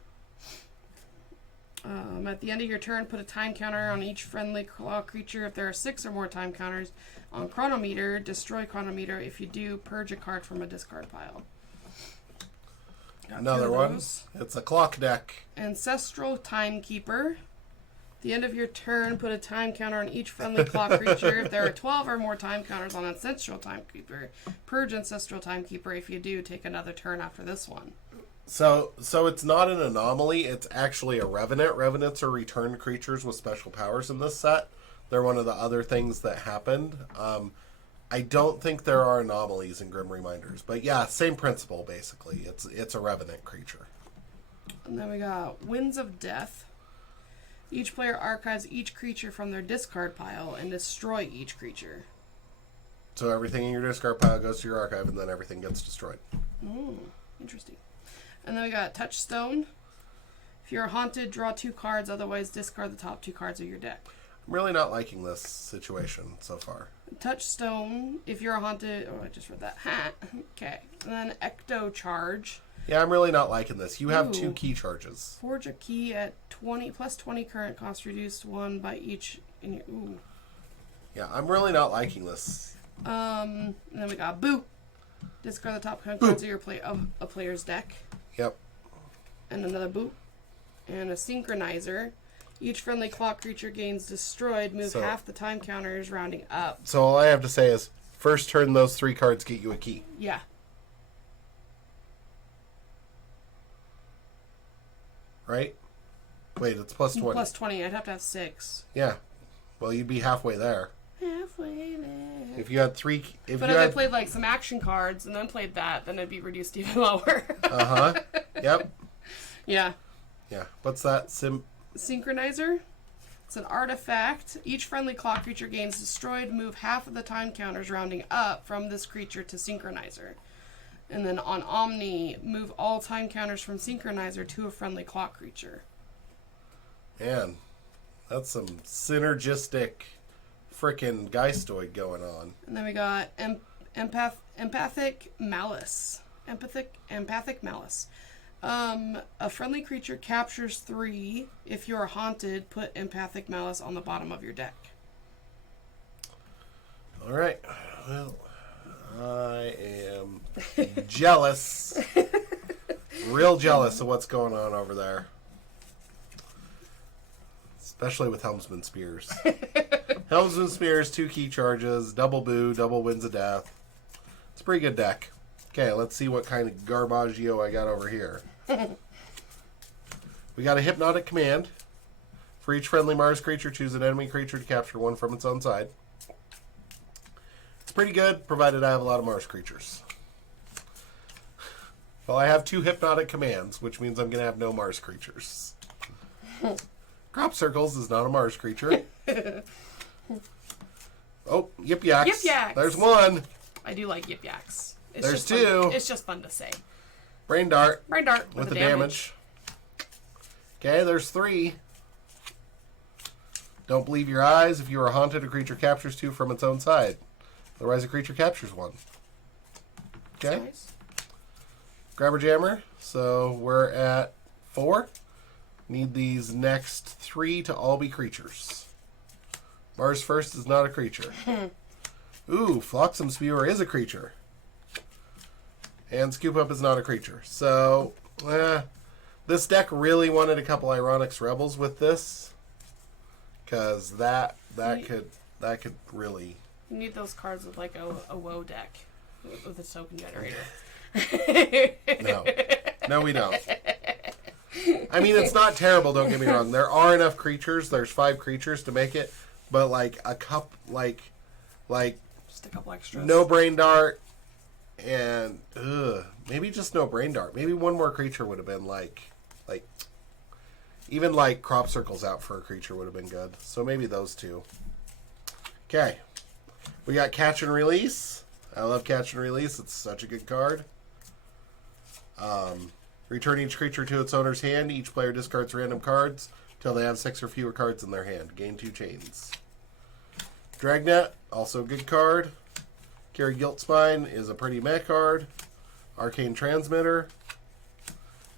At the end of your turn, put a time counter on each friendly claw creature. If there are 6 or more time counters on chronometer, destroy chronometer. If you do, purge a card from a discard pile. Got 2 Another of one. those. It's a clock deck. Ancestral Timekeeper. At the end of your turn, put a time counter on each friendly clock creature. If there are 12 or more time counters on Ancestral Timekeeper, purge Ancestral Timekeeper. If you do, take another turn after this one. So it's not an anomaly. It's actually a Revenant. Revenants are returned creatures with special powers in this set. They're one of the other things that happened. I don't think there are anomalies in Grim Reminders. But yeah, same principle, basically. It's a Revenant creature. And then we got Winds of Death. Each player archives each creature from their discard pile and destroy each creature. So everything in your discard pile goes to your archive, and then everything gets destroyed. Interesting. And then we got Touchstone. If you're haunted, draw 2 cards, otherwise discard the top 2 cards of your deck. I'm really not liking this situation so far. Touchstone, if you're haunted... Oh, I just read that. Ha! Okay. And then Ecto Charge. Yeah, I'm really not liking this. You have 2 Ooh. key charges. Forge a key at 20 plus 20 current cost, reduced 1 by each. In your, ooh. Yeah, I'm really not liking this. And then we got Boo. Discard the top cards of a player's deck. Yep. And another Boo. And a Synchronizer. Each friendly clock creature gains destroyed. Move half the time counters, rounding up. So all I have to say is, first turn those 3 cards get you a key. Yeah. Right? Wait, it's plus 20. Plus 20. I'd have to have 6. Yeah. Well, you'd be halfway there. Halfway there. If you had 3... If I played like some action cards and then played that, then it'd be reduced even lower. Uh-huh. Yep. Yeah. Yeah. What's that? Synchronizer. It's an artifact. Each friendly clock creature gains destroyed. Move half of the time counters, rounding up, from this creature to Synchronizer. And then on Omni, move all time counters from Synchronizer to a friendly clock creature. Man, that's some synergistic frickin' Geistoid going on. And then we got Empathic Malice. Empathic Malice. A friendly creature captures 3. If you're haunted, put Empathic Malice on the bottom of your deck. All right. Well, I am jealous. Real jealous of what's going on over there. Especially with Helmsman Spears. Helmsman Spears, 2 key charges, double Boo, double Winds of Death. It's a pretty good deck. Okay, let's see what kind of garbaggio I got over here. We got a Hypnotic Command. For each friendly Mars creature, choose an enemy creature to capture 1 from its own side. It's pretty good, provided I have a lot of Mars creatures. Well, I have 2 Hypnotic Commands, which means I'm going to have no Mars creatures. Crop Circles is not a Mars creature. Oh, Yip Yaks. Yip Yaks. There's 1. I do like Yip Yaks. There's 2. It's just fun to say. Brain Dart. Brain Dart With the damage. Okay, there's 3. Don't believe your eyes. If you are haunted, a creature captures 2 from its own side. Otherwise, a creature captures 1. Okay. Nice. Grabber Jammer. So we're at 4. Need these next 3 to all be creatures. Mars First is not a creature. Ooh, Flotsam Spewer is a creature. And Scoop Up is not a creature. So, this deck really wanted a couple Ironics Rebels with this. Because that could really... You need those cards with like a WoW deck with a token generator. No, we don't. I mean, it's not terrible, don't get me wrong. There are enough creatures. There's 5 creatures to make it. But, like, Just a couple extras. no Brain Dart and, maybe just no Brain Dart. Maybe 1 more creature would have been, even, Crop Circles out for a creature would have been good. So maybe those 2. Okay. We got Catch and Release. I love Catch and Release. It's such a good card. Return each creature to its owner's hand. Each player discards random cards till they have 6 or fewer cards in their hand. Gain 2 chains. Dragnet, also a good card. Carry Guiltspine is a pretty meh card. Arcane Transmitter.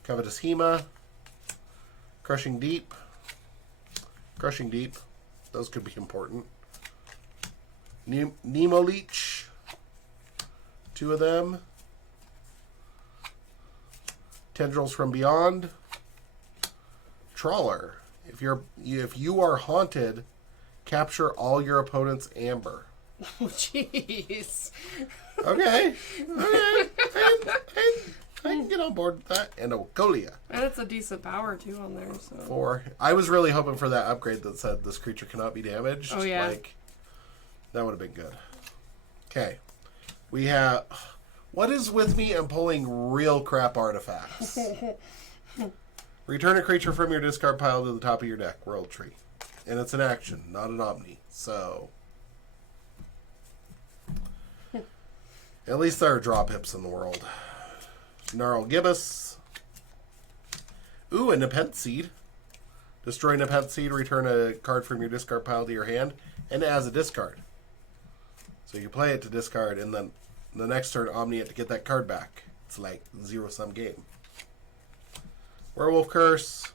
Covetous Hema. Crushing Deep. Crushing Deep. Those could be important. Nemo Leech. 2 of them. Tendrils from Beyond. Trawler. If you are haunted, capture all your opponent's amber. Oh, jeez. Okay. I can get on board with that. And a Wokolia. And it's a decent power, too, on there. So. 4. I was really hoping for that upgrade that said this creature cannot be damaged. Oh, yeah. That would have been good. Okay. We have... What is with me and pulling real crap artifacts? Return a creature from your discard pile to the top of your deck. World Tree. And it's an action, not an Omni. So... At least there are draw pips in the world. Gnarl Gibbous. Ooh, a Nepenthe Seed. Destroy Nepenthe Seed, return a card from your discard pile to your hand, and it has a discard. So you can play it to discard, and then the next turn Omni it to get that card back. It's like zero-sum game. Werewolf Curse,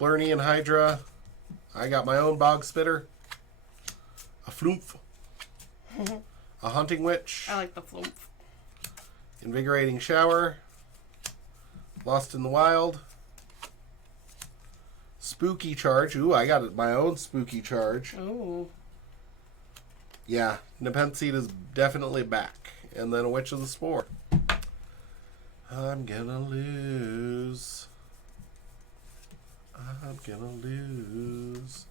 Blurnian Hydra. I got my own Bog Spitter, a Flumph, a Hunting Witch. I like the Flumph. Invigorating Shower, Lost in the Wild, Spooky Charge. Ooh, I got my own Spooky Charge. Ooh. Yeah, Nepenthe is definitely back. And then a Witch of the Spore. I'm gonna lose. I'm gonna lose.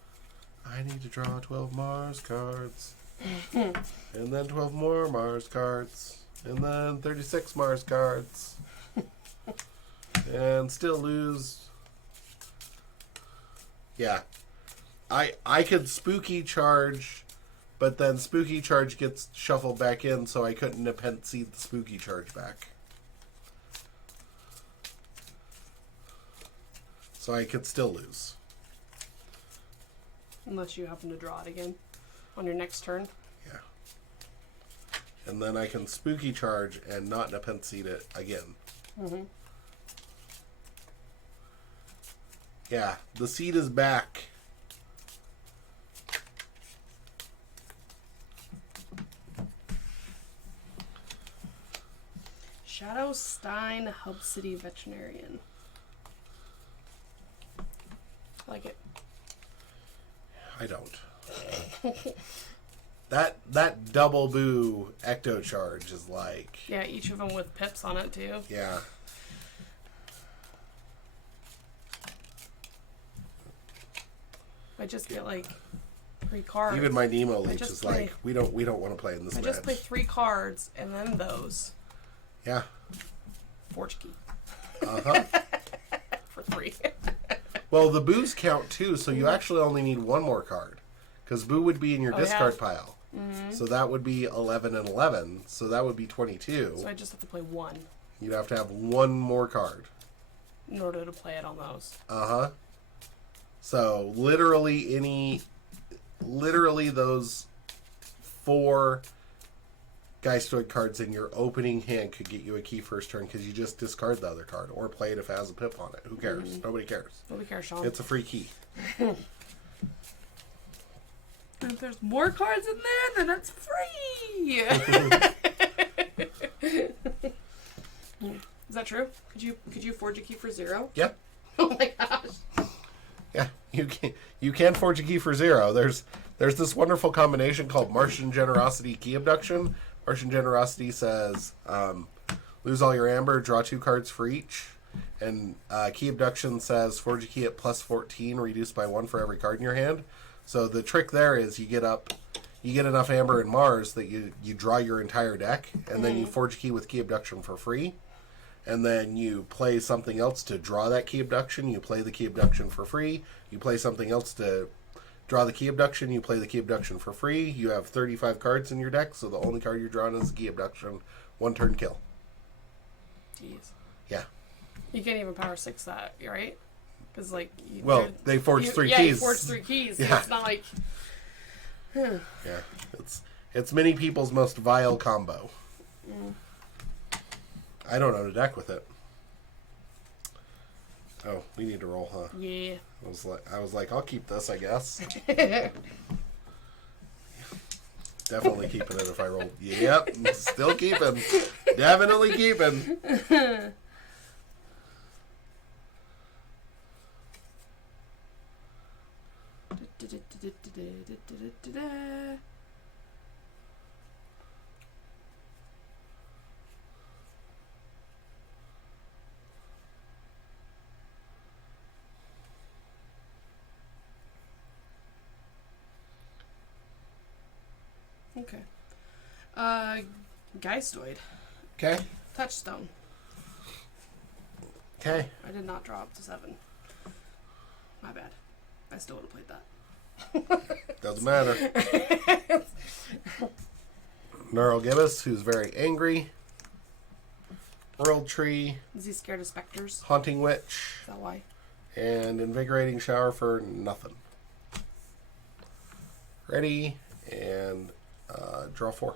I need to draw 12 Mars cards. And then 12 more Mars cards. And then 36 Mars cards. And still lose. Yeah. I could Spooky Charge, but then Spooky Charge gets shuffled back in, so I couldn't Nepenthe the Spooky Charge back. So I could still lose. Unless you happen to draw it again on your next turn. Yeah. And then I can Spooky Charge and not Nepenthe it again. Mm-hmm. Yeah, the seed is back. Shadow Stein Hub City Veterinarian. I like it. I don't. that double boo ecto charge is like, Yeah, each of them with pips on it too. yeah. I just get like 3 cards. Even my Nemo Leech just is like, we don't want to play in this I match. just play 3 cards and then those. Yeah. Forge Key. Uh-huh. For 3. Well, the boos count too, so you actually only need 1 more card. Because boo would be in your discard pile. Mm-hmm. So that would be 11 and 11. So that would be 22. So I just have to play 1. You'd have to have 1 more card. In order to play it on those. Uh-huh. So literally those 4 Geistoid cards in your opening hand could get you a key first turn because you just discard the other card or play it if it has a pip on it. Who cares? Mm-hmm. Nobody cares. Nobody cares, Sean. It's a free key. And if there's more cards in there, then it's free. Is that true? Could you forge a key for 0? Yep. Oh my gosh. Yeah, you can forge a key for 0. There's this wonderful combination called Martian Generosity Key Abduction. Martian Generosity says lose all your amber, draw 2 cards for each. And Key Abduction says forge a key at plus 14, reduced by 1 for every card in your hand. So the trick there is you get enough amber and Mars that you draw your entire deck, and then you forge a key with Key Abduction for free. And then you play something else to draw that Key Abduction. You play the Key Abduction for free. You play something else to draw the Key Abduction. You play the Key Abduction for free. You have 35 cards in your deck, so the only card you're drawing is the Key Abduction. 1 turn kill. Jeez. Yeah. You can't even power 6 that, right? Because they forged 3 keys. Yeah, you forged 3 keys. Yeah. So it's not like. Yeah, it's many people's most vile combo. I don't know to deck with it. Oh, we need to roll, huh? Yeah. I was like, I'll keep this, I guess. Definitely keeping it if I roll. Yep, still keeping. Definitely keeping. Okay. Geistoid. Okay. Touchstone. Okay. I did not draw up to 7. My bad. I still would have played that. Doesn't matter. Gnarl Gibbous, who's very angry. World Tree. Is he scared of specters? Haunting Witch. Is that why? And Invigorating Shower for nothing. Ready, and draw 4.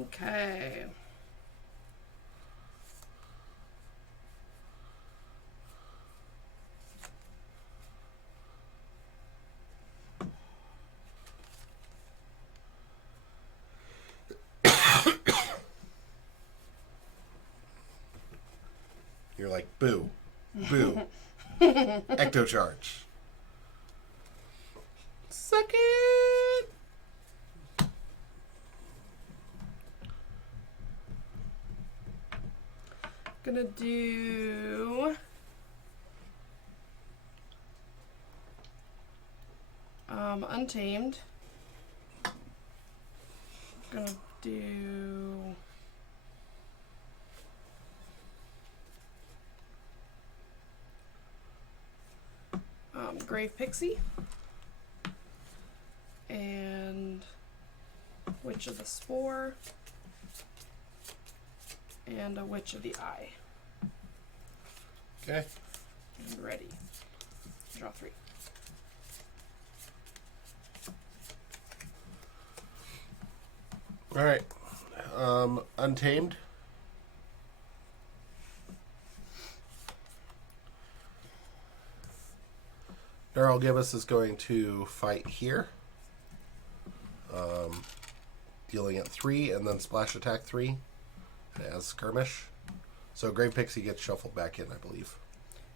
Okay. Boo. Boo. Ecto Charge. Second. Gonna do Untamed. Gonna do Grave Pixie and Witch of the Spore and a Witch of the Eye. Okay. And ready. Draw 3. All right. Untamed. Darrell Gibbous is going to fight here. Dealing at 3 and then splash attack 3 as skirmish. So Grave Pixie gets shuffled back in, I believe.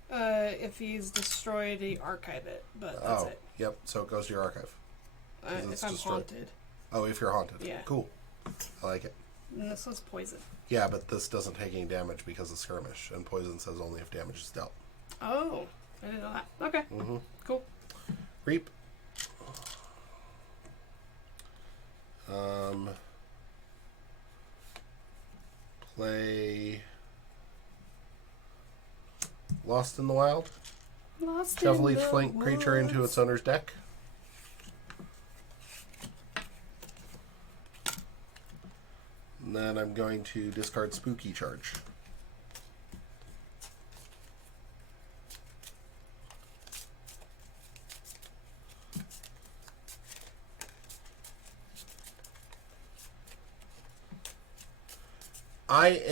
If he's destroyed, he archive it, but that's it. Yep. So it goes to your archive. If I'm haunted. Oh, if you're haunted. Yeah. Cool. I like it. And this one's poison. Yeah, but this doesn't take any damage because of skirmish, and poison says only if damage is dealt. Oh, I didn't know that. Okay. Mm-hmm. Cool. Reap. Play Lost in the Wild. Lost Shuffle in each the flank creature into woods. its owner's deck. And then I'm going to discard Spooky Charge. I'm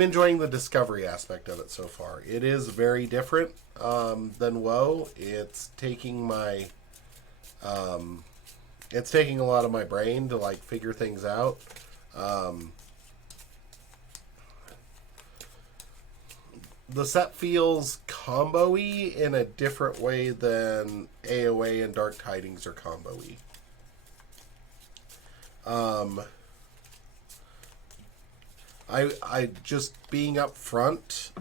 enjoying the discovery aspect of it so far. It is very different than WoW. It's taking it's taking a lot of my brain to like figure things out. The set feels combo-y in a different way than AOA and Dark Tidings are combo-y. I just being up front,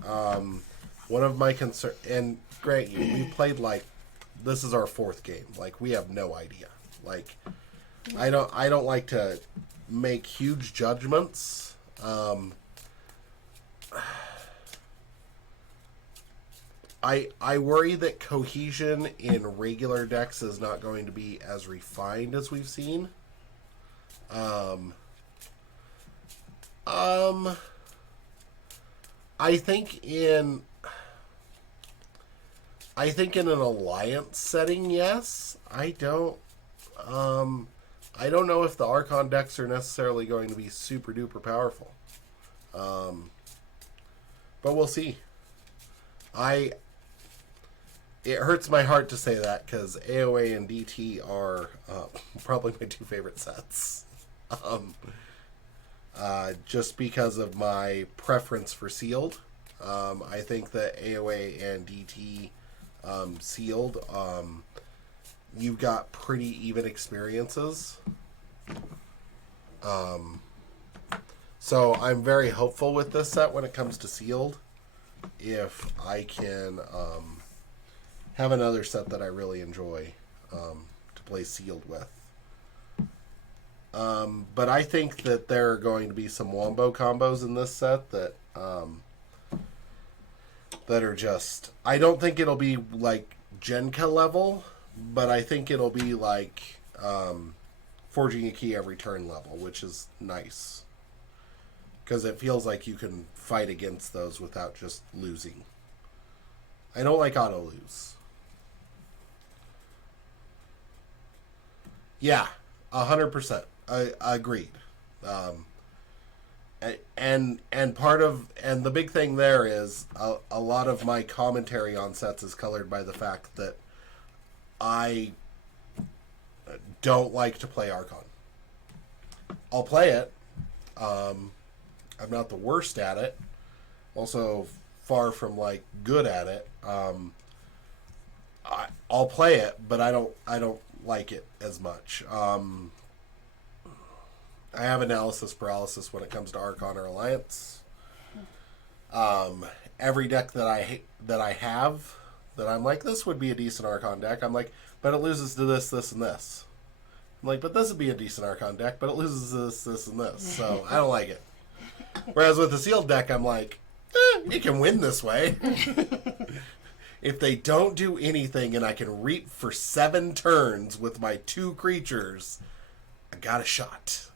one of my concern, and Grant, we played like, this is our 4th game. Like, we have no idea. Like, I don't like to make huge judgments. I worry that cohesion in regular decks is not going to be as refined as we've seen. I think in an alliance setting, yes. I don't know if the Archon decks are necessarily going to be super duper powerful. But we'll see. It hurts my heart to say that because AOA and DT are probably my 2 favorite sets. Just because of my preference for sealed. I think that AOA and DT sealed, you've got pretty even experiences. So I'm very hopeful with this set when it comes to sealed. If I can have another set that I really enjoy to play sealed with. But I think that there are going to be some wombo combos in this set that are just... I don't think it'll be like Genka level, but I think it'll be like forging a key every turn level, which is nice. Because it feels like you can fight against those without just losing. I don't like auto-lose. Yeah, 100%. Agreed. And part of, and the big thing there is a lot of my commentary on sets is colored by the fact that I don't like to play Archon. I'll play it. I'm not the worst at it. Also, far from like good at it. I'll play it, but I don't like it as much. I have analysis paralysis when it comes to Archon or Alliance. Every deck that I have that I'm like, this would be a decent Archon deck. I'm like, but it loses to this, this, and this. I'm like, but this would be a decent Archon deck, but it loses to this, this, and this. So I don't like it. Whereas with the sealed deck, I'm like, it can win this way. If they don't do anything and I can reap for 7 turns with my 2 creatures, I got a shot.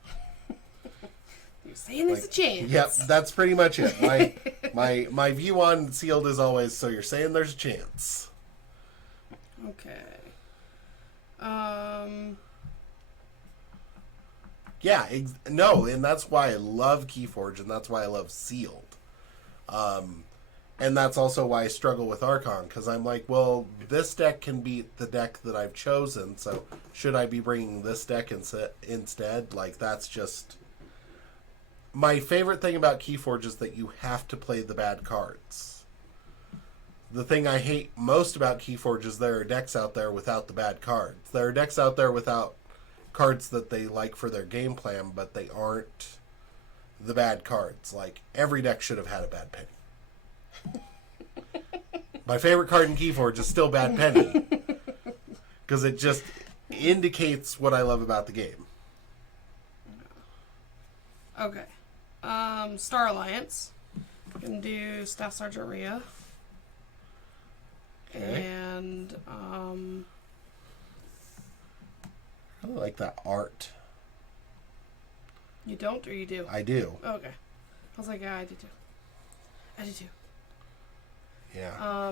You're saying there's a chance. Yep, that's pretty much it. My view on sealed is always, so you're saying there's a chance. Okay. Yeah, no, and that's why I love Keyforge, and that's why I love sealed. And that's also why I struggle with Archon, because I'm like, well, this deck can beat the deck that I've chosen, so should I be bringing this deck instead? Like, that's just... My favorite thing about Keyforge is that you have to play the bad cards. The thing I hate most about Keyforge is there are decks out there without the bad cards. There are decks out there without cards that they like for their game plan, but they aren't the bad cards. Like, every deck should have had a bad penny. My favorite card in Keyforge is still Bad Penny, because it just indicates what I love about the game. Okay. Star Alliance. You can do Staff Sergeant Rhea. Okay. And, I really like that art. you don't or you do? I do. Okay. I was like, yeah, I do too. I do too. Yeah.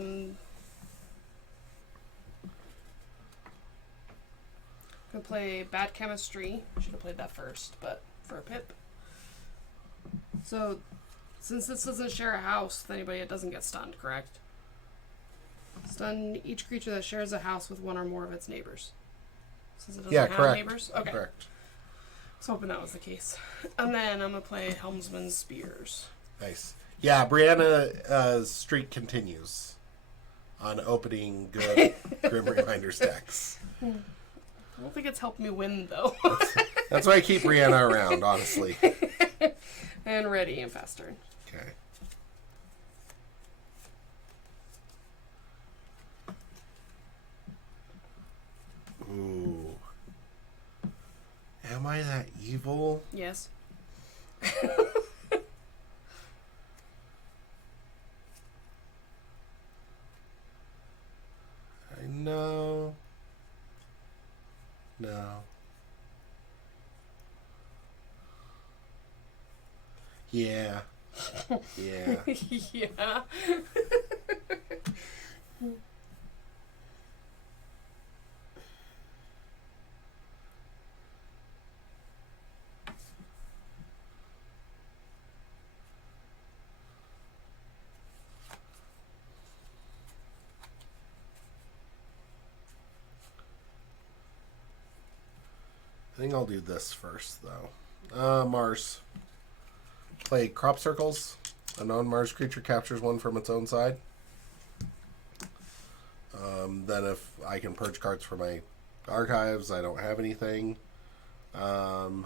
Gonna play Bad Chemistry. Should have played that first, but for a pip. So, since this doesn't share a house with anybody, it doesn't get stunned, correct? Stun each creature that shares a house with one or more of its neighbors. Since it doesn't have correct. neighbors? Okay. Correct. I was hoping that was the case. And then I'm gonna play Helmsman's Spears. Nice. Yeah, Brianna's streak continues on opening good Grim Reminders decks. I don't think it's helped me win, though. That's why I keep Brianna around, honestly. And ready and fast turn. Okay. Ooh. Am I that evil? Yes. I know. No. Yeah. Yeah. Yeah. I think I'll do this first, though. Mars. Play Crop Circles. A non-Mars creature captures one from its own side. Then if I can purge cards from my archives, I don't have anything. Gonna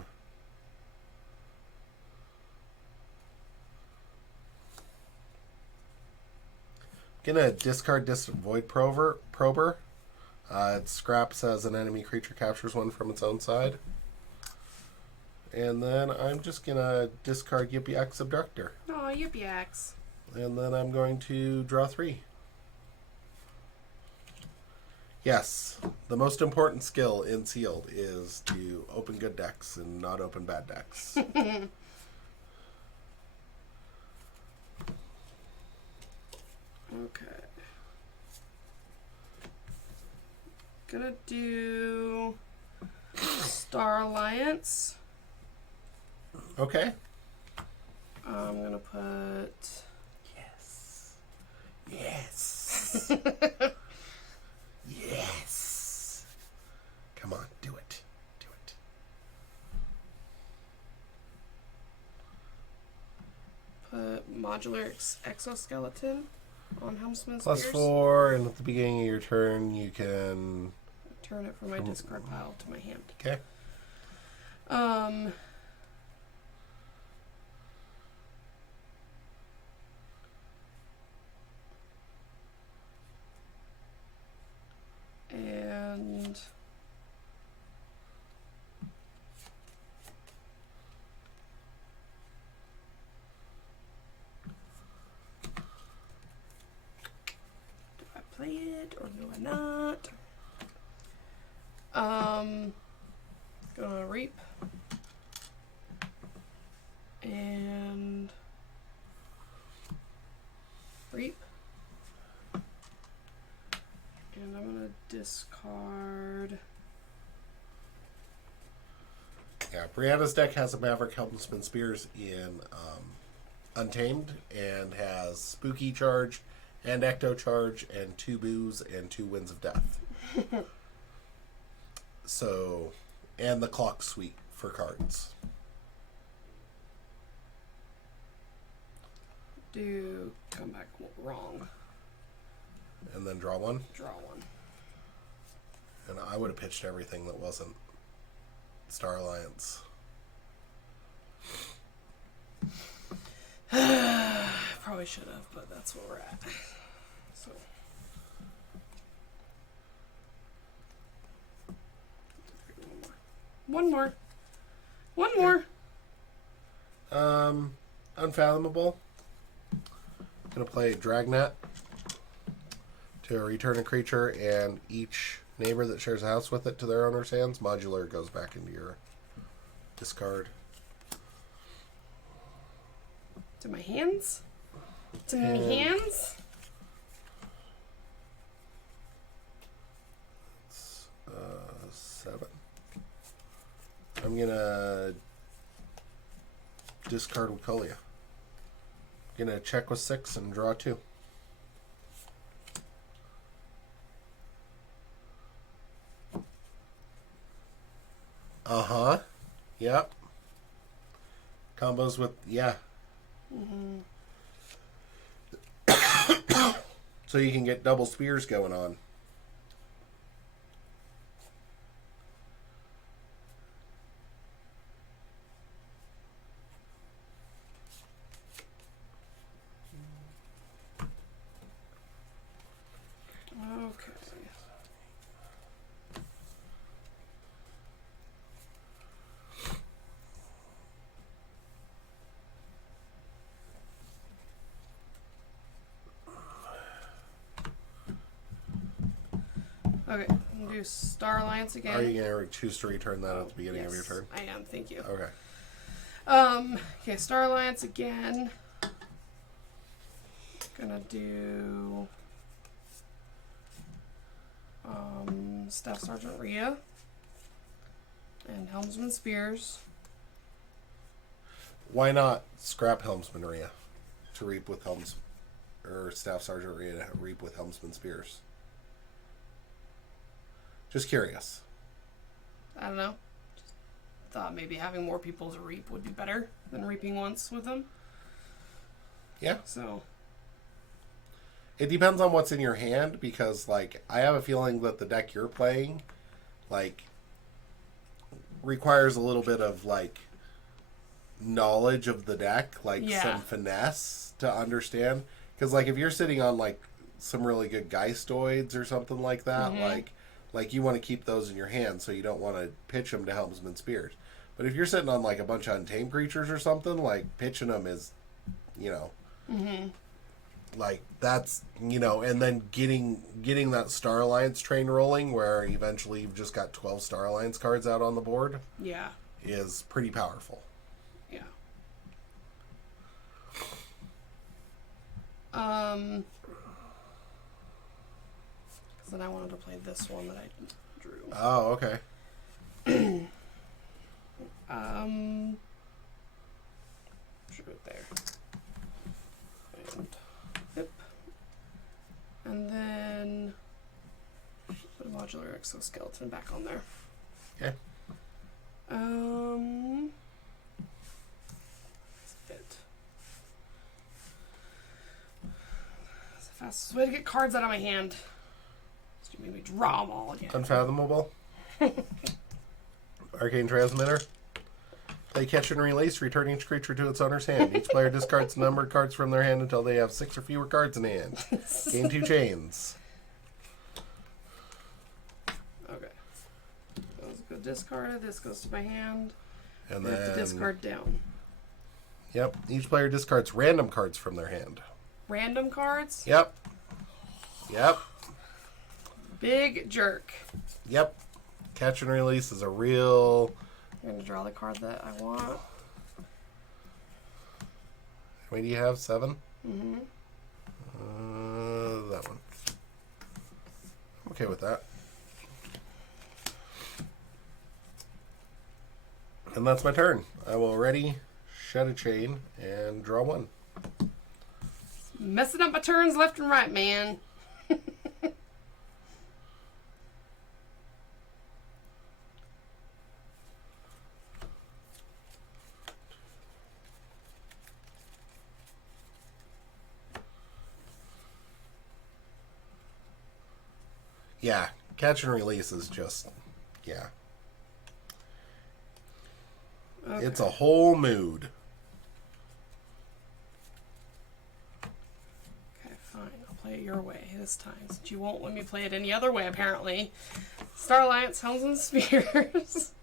discard Void Prober. It scraps as an enemy creature captures one from its own side. And then I'm just gonna discard Yippee Abductor. Aw, yippee axe. And then I'm going to draw 3. Yes, the most important skill in Sealed is to open good decks and not open bad decks. Okay. Gonna do Star Alliance. Okay. I'm gonna put... Yes. Yes. Yes. Come on, do it. Do it. modular exoskeleton on Helmsman Plus Spears. 4, and at the beginning of your turn, you can Turn it from my discard pile to my hand. Okay. And do I play it or do I not? Gonna reap and reap. And I'm gonna discard. Yeah, Brianna's deck has a Maverick Helmsman Spears in Untamed and has Spooky Charge and Ecto Charge and 2 Boos and 2 Winds of Death. So, and the Clock Suite for cards. Do come back wrong. And then draw one. Draw one. And I would have pitched everything that wasn't Star Alliance. Probably should have, but that's where we're at. So. One more. Unfathomable. Gonna play Dragnet to return a creature, and each neighbor that shares a house with it to their owner's hands. Modular goes back into your discard. To my hands? To my And- hands? It's, 7. I'm gonna discard Wicolia. Gonna check with 6 and draw 2. Uh-huh. Yep. Combos with, yeah. So you can get double spears going on. Okay. Okay, I'm gonna do Star Alliance again. Are you going to choose to return that at the beginning of your Yes, turn? I am, thank you. Okay. Okay, Star Alliance again. Gonna do Staff Sergeant Rhea and Helmsman Spears. Why not scrap Helmsman Rhea to reap with Staff Sergeant Rhea to reap with Helmsman Spears? Just curious. I don't know. Just thought maybe having more people to reap would be better than reaping once with them. Yeah. So It depends on what's in your hand, because, like, I have a feeling that the deck you're playing, like, requires a little bit of, like, knowledge of the deck, like, some finesse to understand. Because, like, if you're sitting on, like, some really good Geistoids or something like that, like you want to keep those in your hand, so you don't want to pitch them to Helmsman Spears. But if you're sitting on, like, a bunch of Untamed creatures or something, like, pitching them is, you know... Like, that's, you know, and then getting that Star Alliance train rolling, where eventually you've just got 12 Star Alliance cards out on the board, yeah. is pretty powerful. Yeah. Then I wanted to play this one that I drew. Oh, okay. Drew it there. And yep. And then put a modular exoskeleton back on there. Okay. That's it. Fastest way to get cards out of my hand. Just made me draw them all again. Unfathomable. Arcane Transmitter. Play catch and release, return each creature to its owner's hand. Each player discards numbered cards from their hand until they have 6 or fewer cards in hand. Gain 2 chains. Okay. Those go discarded. This goes to my hand. And I then have to discard down. Yep. Each player discards random cards from their hand. Random cards? Yep. Yep. Big jerk. Yep. Catch and release is a real... I'm going to draw the card that I want. How many do you have? 7? Mm-hmm. That one. I'm okay with that. And that's my turn. I will ready, shed a chain, and draw 1. Messing up my turns left and right, man. Yeah, catch and release is just, yeah. Okay. It's a whole mood. Okay, fine. I'll play it your way this time, since you won't let me play it any other way, apparently. Star Alliance, Helms and Spears.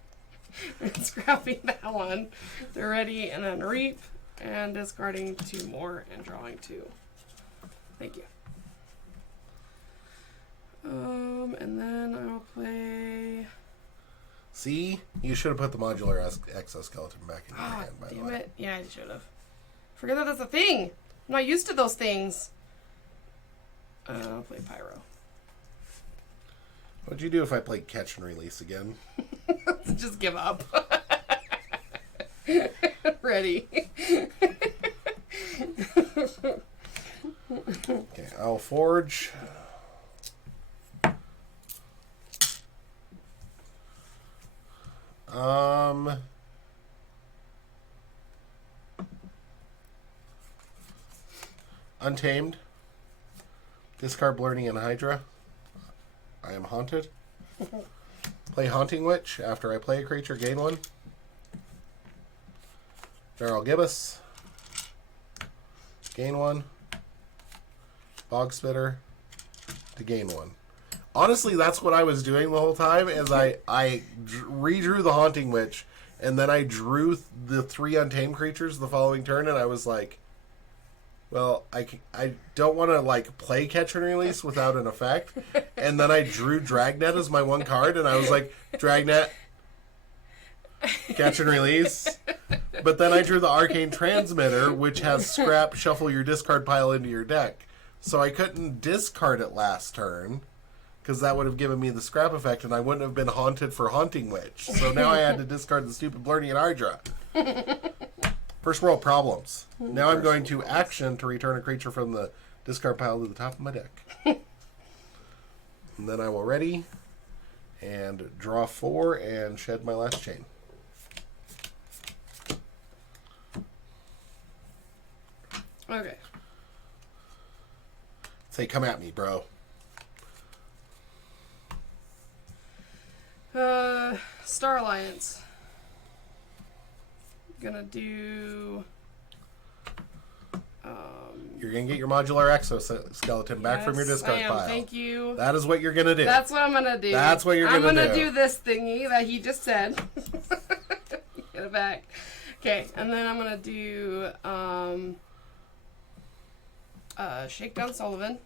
And scrapping that one. They're ready, and then reap, and discarding 2 more, and drawing 2. Thank you. And then I'll play... See? You should have put the modular exoskeleton back in your hand, by the damn way. it. Yeah, I should have. Forget that that's a thing. I'm not used to those things. I'll play Pyro. What'd you do if I played catch and release again? Just give up. Ready. Okay, I'll forge. Untamed. Discard Blernian Hydra. I am haunted. Play Haunting Witch. After I play a creature, gain 1. Feral Gibbous. Gain 1. Bog Spitter. To gain 1. Honestly, that's what I was doing the whole time, is I redrew the Haunting Witch, and then I drew the 3 untamed creatures the following turn, and I was like, well, I don't want to, like, play Catch and Release without an effect. And then I drew Dragnet as my 1 card, and I was like, Dragnet, Catch and Release. But then I drew the Arcane Transmitter, which has scrap, shuffle your discard pile into your deck. So I couldn't discard it last turn, because that would have given me the scrap effect, and I wouldn't have been haunted for Haunting Witch. So now I had to discard the stupid Blernian Hydra. First world problems. Now I'm going to action to return a creature from the discard pile to the top of my deck. And then I will ready and draw 4 and shed my last chain. Okay. Say, come at me, bro. Star Alliance. Gonna do... You're going to get your modular exoskeleton back from your discard pile. Thank you. That is what you're going to do. That's what I'm gonna do. That's what you're I'm gonna gonna do. do this thingy that he just said. Get it back. Okay, and then I'm gonna do Shakedown Sullivan.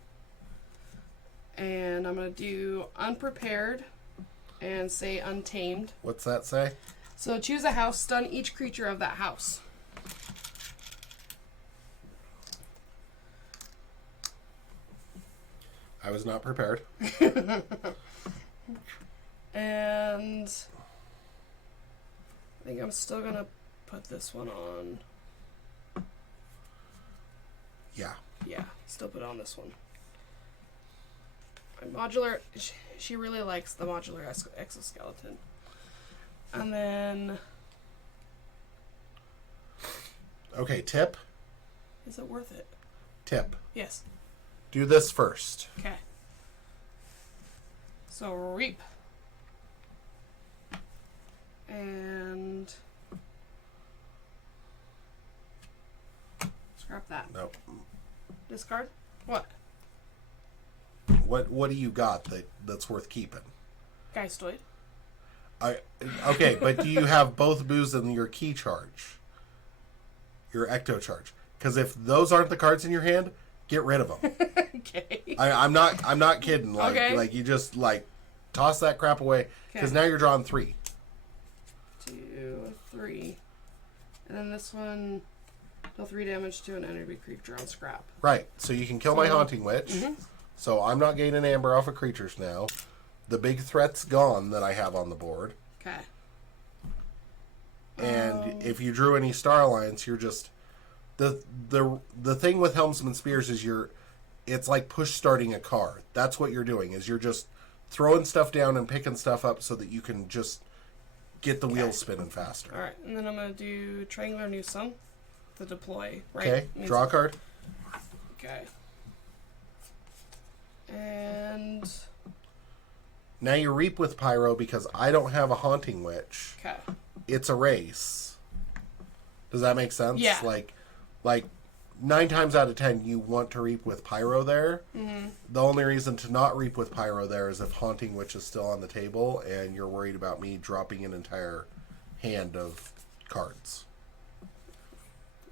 And I'm gonna do Unprepared and say Untamed. What's that say? So choose a house, stun each creature of that house. I was not prepared. And I think I'm still gonna put this one on. Yeah. Yeah, still put on this one. My modular, she really likes the modular exoskeleton. And then, Okay, tip. is it worth it? Tip. Yes. do this first. Okay. So reap. And scrap that. Nope. Discard? What? What do you got that's worth keeping? Geistoid. Okay, but do you have both boos in your key charge? Your ecto charge? Because if those aren't the cards in your hand, get rid of them. Okay. I'm not kidding. Like, Okay. like you just like toss that crap away because Okay. now you're drawing 3. 2, 3. And then this one, deal 3 damage to an enemy creature on scrap. Right. So you can kill my Haunting Witch. Mm-hmm. So I'm not gaining amber off of creatures now. The big threat's gone that I have on the board. Okay. And if you drew any Star Alliance, you're just the thing with Helmsman Spears is it's like push starting a car. That's what you're doing. Is you're just throwing stuff down and picking stuff up so that you can just get the wheels spinning faster. All right, and then I'm gonna do Triangular New Sum to deploy. Right. Okay. Draw a card. Okay. And Now you reap with Pyro because I don't have a Haunting Witch. okay. It's a race. Does that make sense? Yeah. Like 9 times out of 10, you want to reap with Pyro there. Mm-hmm. The only reason to not reap with Pyro there is if Haunting Witch is still on the table and you're worried about me dropping an entire hand of cards.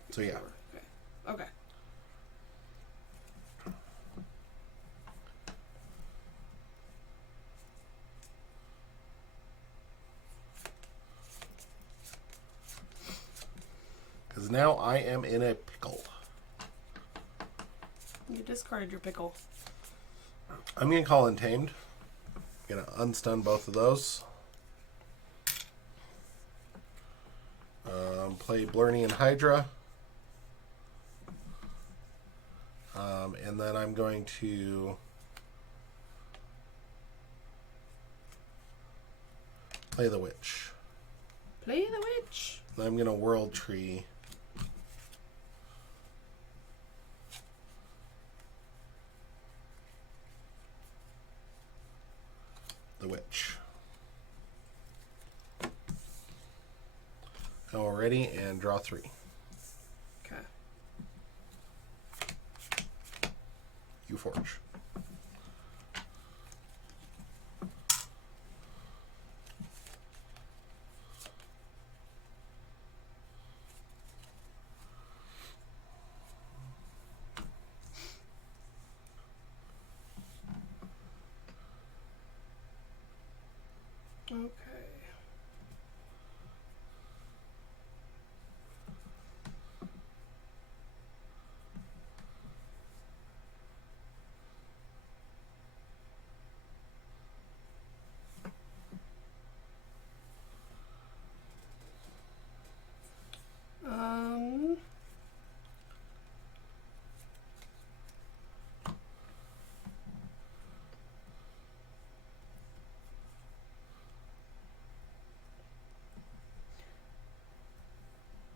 So yeah. Okay. Okay. Because now I am in a pickle. You discarded your pickle. I'm going to call Untamed. Going to unstun both of those. Play Blurnian Hydra. And then I'm going to play the Witch. Play the witch. Then I'm going to World Tree. The Witch. Already, and draw 3. Okay. You forge. Okay.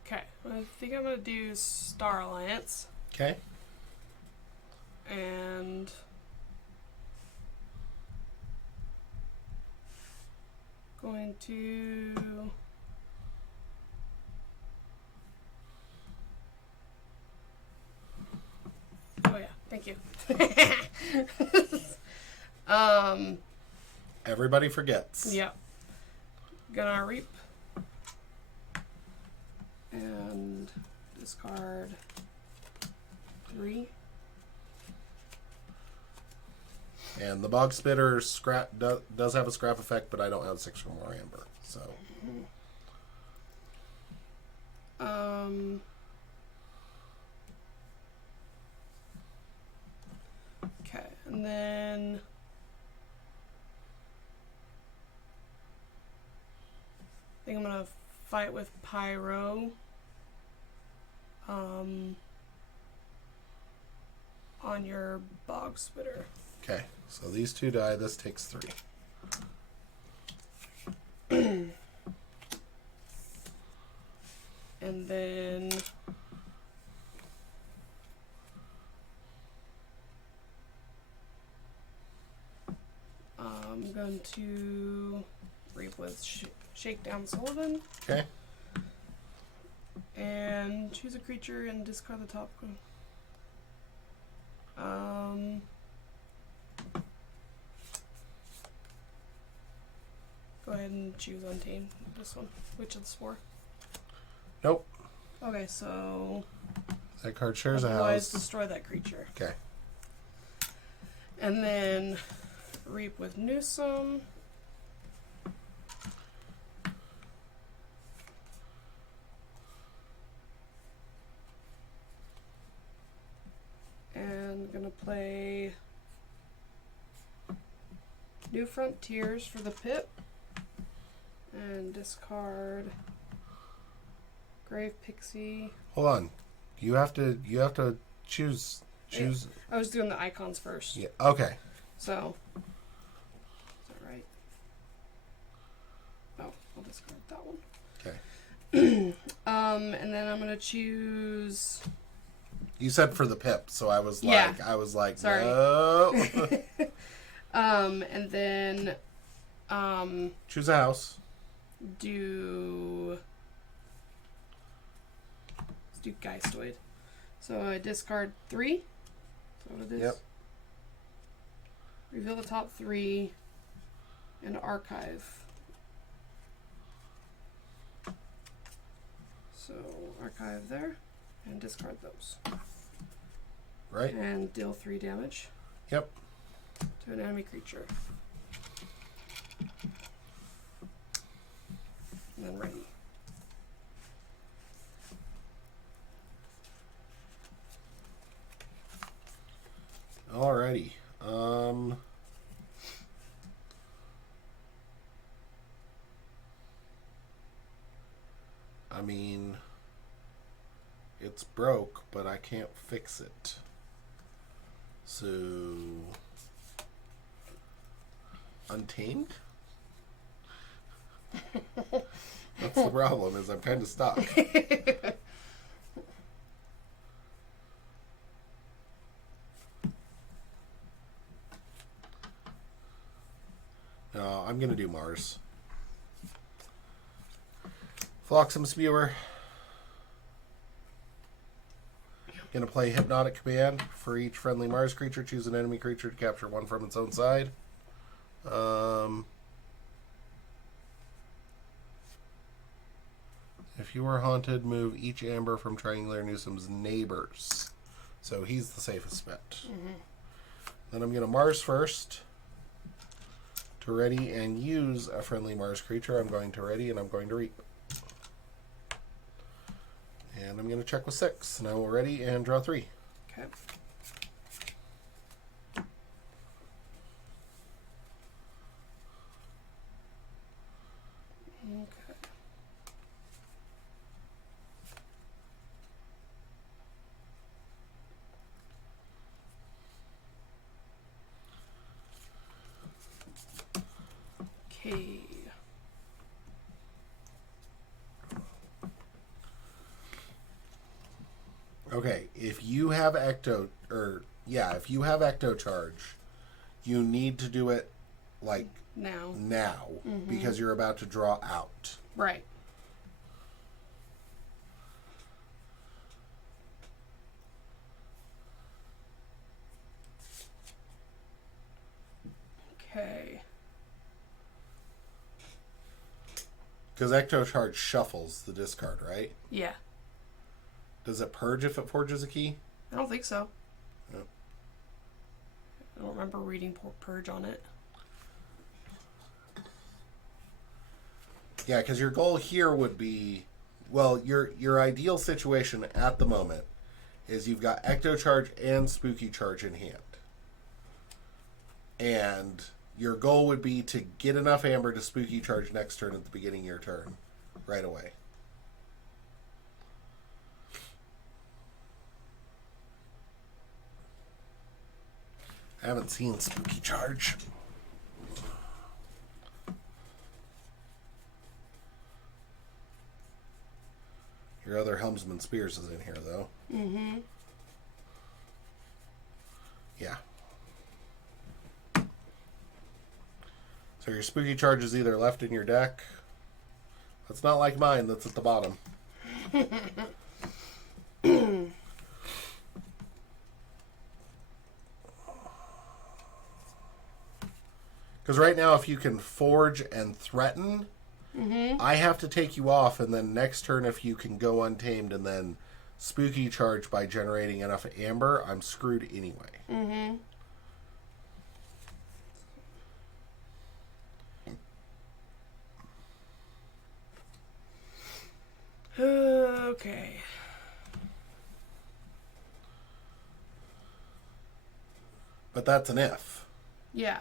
Okay. I think I'm gonna do Star Alliance Okay. and going to oh yeah, thank you. Everybody forgets. Yep. Gonna reap and discard 3. And the Bog Spitter scrap does have a scrap effect, but I don't have 6 or more amber. So Okay, and then I think I'm gonna fight with Pyro. On your Bog Spitter. okay. So these 2 die. This takes 3. And then going to reap with Shakedown Sullivan. Okay. And choose a creature and discard the top one. Go ahead and choose Untamed. This one. Which of the four? Nope. Okay, so That card shares a otherwise house. destroy that creature. Okay. And then reap with Newsome. And gonna play New Frontiers for the pip. And discard Grave Pixie. Hold on. You have to choose. I was doing the icons first. Yeah. Okay. So, is that right? Oh, I'll discard that one. Okay. And then I'm gonna choose. You said for the pip, so I was Yeah. like, Sorry. no. And then, Choose a house. let's do Geistoid. So I discard 3. Is that what it is? Yep. Reveal the top 3 and archive. So archive there and discard those. Right. And deal 3 damage Yep. to an enemy creature. And then ready. Alrighty. I mean, it's broke, but I can't fix it. So, Untamed? That's the problem, is I'm kind of stuck. No, I'm going to do Mars. Flotsam Spewer. Going to play Hypnotic Command. For each friendly Mars creature, choose an enemy creature to capture one from its own side. If you are haunted, move each amber from Triangular Newsome's neighbors. So he's the safest bet. Mm-hmm. Then I'm going to Mars first. To ready and use a friendly Mars creature. I'm going to ready and I'm going to reap. And I'm going to check with 6. And I will ready and draw 3. Okay. Okay. Okay. Okay, if you have Ecto Charge, you need to do it like Now. because you're about to draw out. Right. Okay. Because Ecto Charge shuffles the discard, right? Yeah. Does it purge if it forges a key? I don't think so. No. I don't remember reading Purge on it. Yeah, because your goal here would be, well, your ideal situation at the moment is you've got Ecto Charge and Spooky Charge in hand. And your goal would be to get enough Amber to Spooky Charge next turn at the beginning of your turn. Right away. I haven't seen Spooky Charge. Your other Helmsman Spears is in here, though. Mm-hmm. Yeah. So your spooky charge is either left in your deck. That's not like mine, that's at the bottom. Because right now, if you can forge and threaten, I have to take you off, and then next turn, if you can go untamed and then spooky charge by generating enough amber, I'm screwed anyway. Okay. But that's an if. Yeah.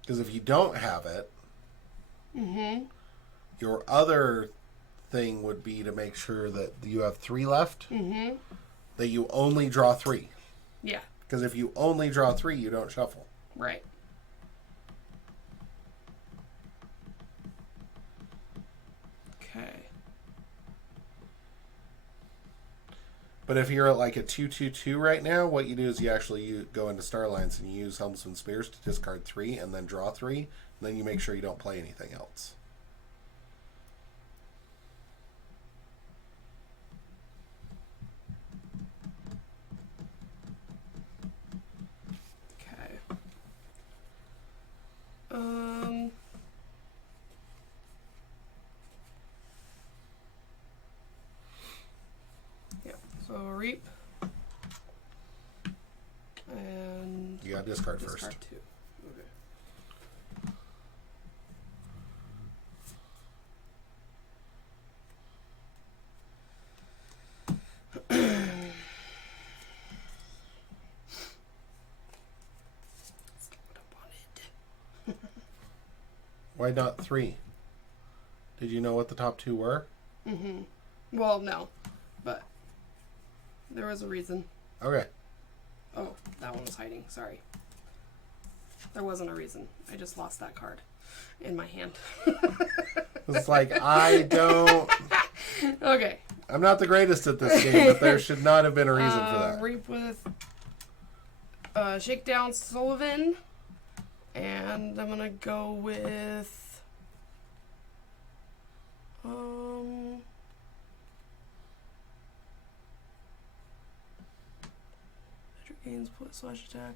Because if you don't have it, your other thing would be to make sure that you have 3 left, that you only draw 3. Yeah. Because if you only draw 3, you don't shuffle. Right. Okay. But if you're at like a 2/2/2 right now, what you do is you go into Star Alliance and you use Helmsman Spears to discard 3 and then draw 3. And then you make sure you don't play anything else. Okay. Yeah. So reap. And You got to discard first. discard 2. Okay. That's not what I wanted. Why not 3? Did you know what the top 2 were? Well, no, but there was a reason. Okay. Oh, that one was hiding. Sorry. There wasn't a reason. I just lost that card in my hand. It's like, I don't... Okay. I'm not the greatest at this game, but there should not have been a reason for that. Reap with Shakedown Sullivan. And I'm going to go with... Gains /attack.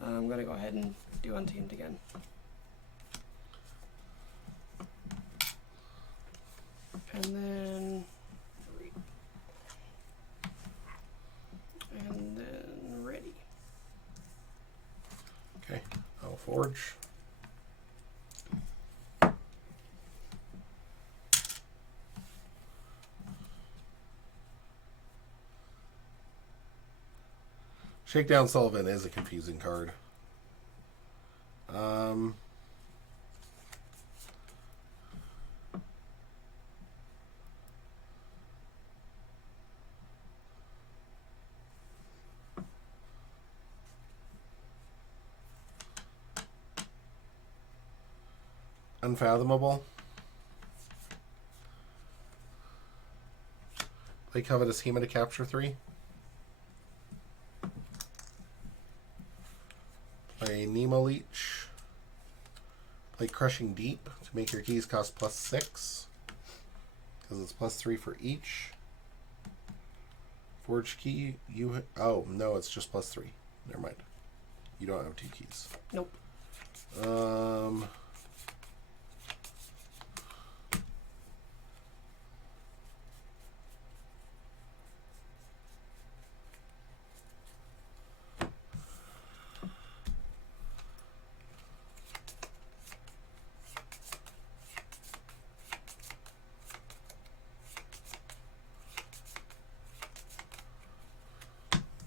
I'm gonna go ahead and do Untamed again. And then ready. Okay, I'll forge. Shakedown Sullivan is a confusing card. Unfathomable. Play Covetous Hema to capture 3. Play Nemo Leech. Play Crushing Deep to make your keys cost +6. Because it's +3 for each. Forge key, oh, no, it's just +3. Never mind. You don't have 2 keys. Nope.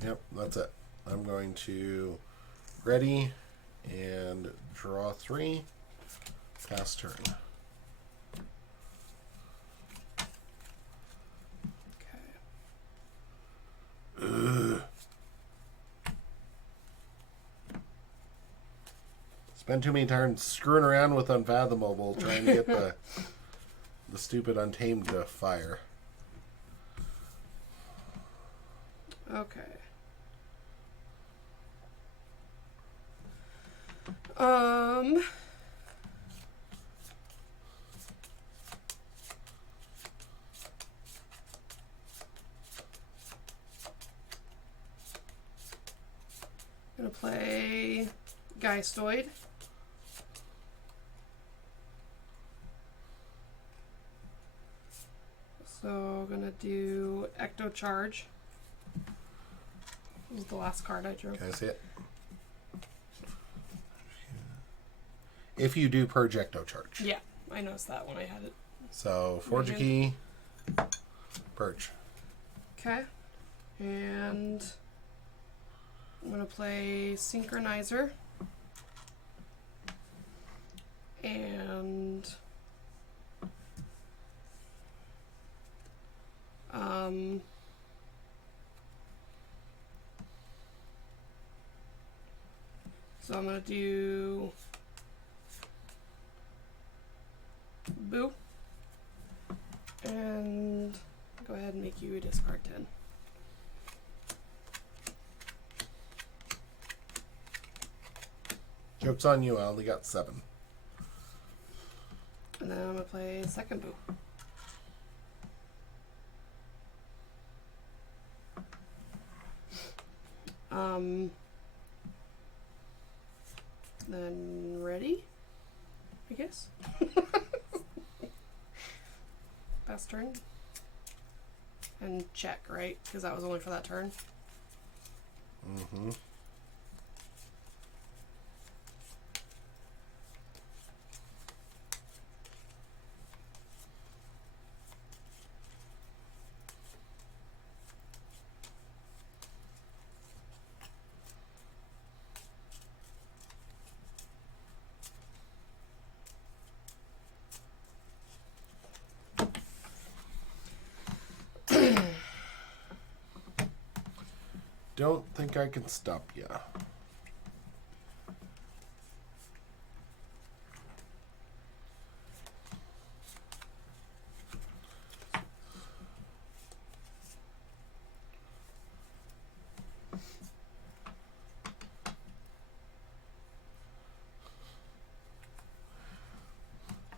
Yep, that's it. I'm going to ready and draw 3. Pass turn. Okay. Spend too many turns screwing around with Unfathomable trying to get the stupid Untamed to fire. Okay. Um. Gonna play Geistoid. So gonna do Ecto Charge. This is the last card I drew. Can I see it? If you do purge Ecto Charge. Yeah, I noticed that when I had it. So forge a key, purge. Okay. And I'm gonna play Synchronizer. And so I'm gonna do Boo. And go ahead and make you discard 10. Joke's on you, I only got 7. And then I'm gonna play second Boo. Then ready, I guess. Pass turn. And check, right? Because that was only for that turn. Mm-hmm. Don't think I can stop ya.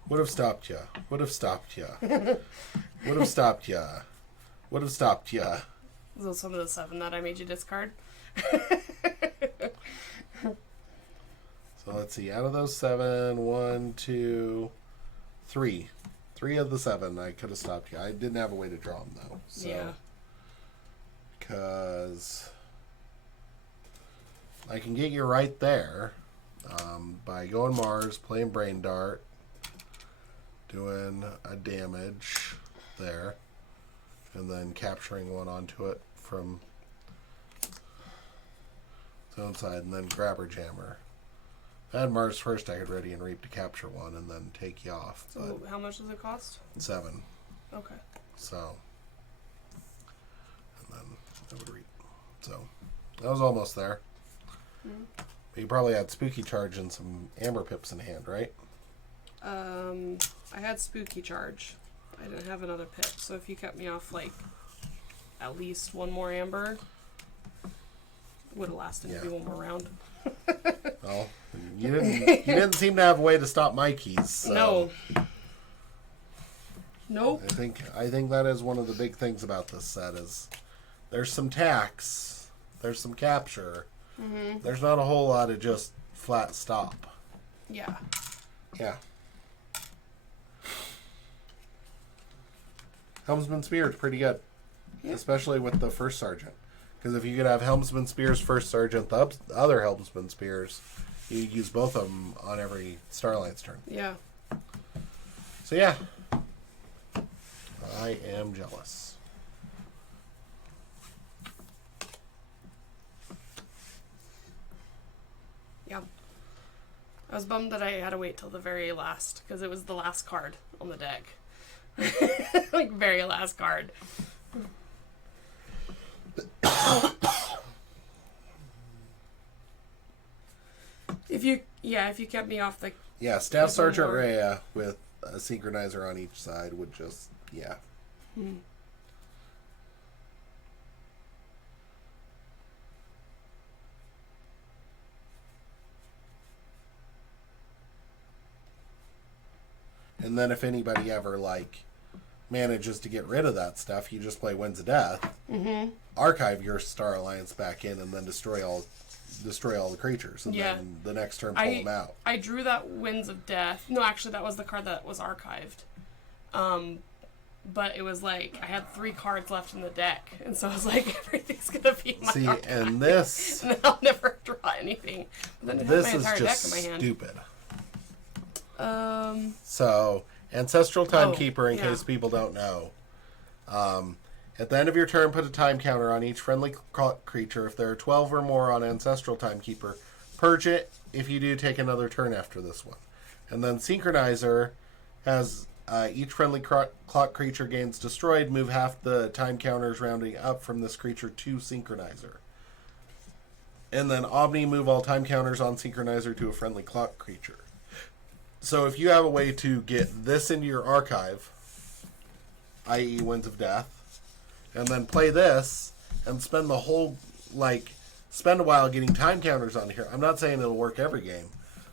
Would have stopped ya. Would have stopped ya. Would have stopped ya. Would have stopped ya. So some of the 7 that I made you discard. So let's see. Out of those 7, 1, 2, 3. 3 of the 7 I could have stopped you. I didn't have a way to draw them though. So, yeah. Because I can get you right there by going Mars, playing Brain Dart, doing a damage there, and then capturing one onto it from its own side, and then Grabber Jammer. If I had Mars first, I could Ready and Reap to capture one and then take you off. So how much does it cost? 7. Okay. So, and then I would reap. So, I was almost there. Mm-hmm. But you probably had Spooky Charge and some Amber Pips in hand, right? I had Spooky Charge. I didn't have another pip, so if you kept me off like at least one more Amber, would have lasted maybe one more round. Well, you didn't seem to have a way to stop my keys. So No. Nope. I think that is one of the big things about this set is there's some tax, there's some capture. Mm-hmm. There's not a whole lot of just flat stop. Yeah. Yeah. Helmsman Spear is pretty good, Yeah. especially with the first sergeant. Because if you could have Helmsman Spears, first sergeant, the other Helmsman Spears, you use both of them on every Starlight's turn. Yeah. So yeah, I am jealous. Yeah. I was bummed that I had to wait till the very last, because it was the last card on the deck. Like, very last card. If you kept me off the... Yeah, Staff Sergeant more. Rhea with a synchronizer on each side would just, yeah. And then if anybody ever, like, manages to get rid of that stuff, you just play Winds of Death, archive your Star Alliance back in, and then destroy all the creatures. And then the next turn pull them out. I drew that Winds of Death. No, actually, that was the card that was archived. But it was like, I had 3 cards left in the deck. And so I was like, everything's going to be in my archive. And this... and then I'll never draw anything. But then this my is entire just deck in my hand. stupid. So, Ancestral Timekeeper, in case people don't know. At the end of your turn, put a time counter on each friendly creature. If there are 12 or more on Ancestral Timekeeper, purge it. If you do, take another turn after this one. And then Synchronizer has each friendly clock creature gains destroyed. Move half the time counters rounding up from this creature to Synchronizer. And then Omni, move all time counters on Synchronizer to a friendly clock creature. So if you have a way to get this into your archive, i.e. Winds of Death, and then play this and spend the whole, spend a while getting time counters on here. I'm not saying it'll work every game,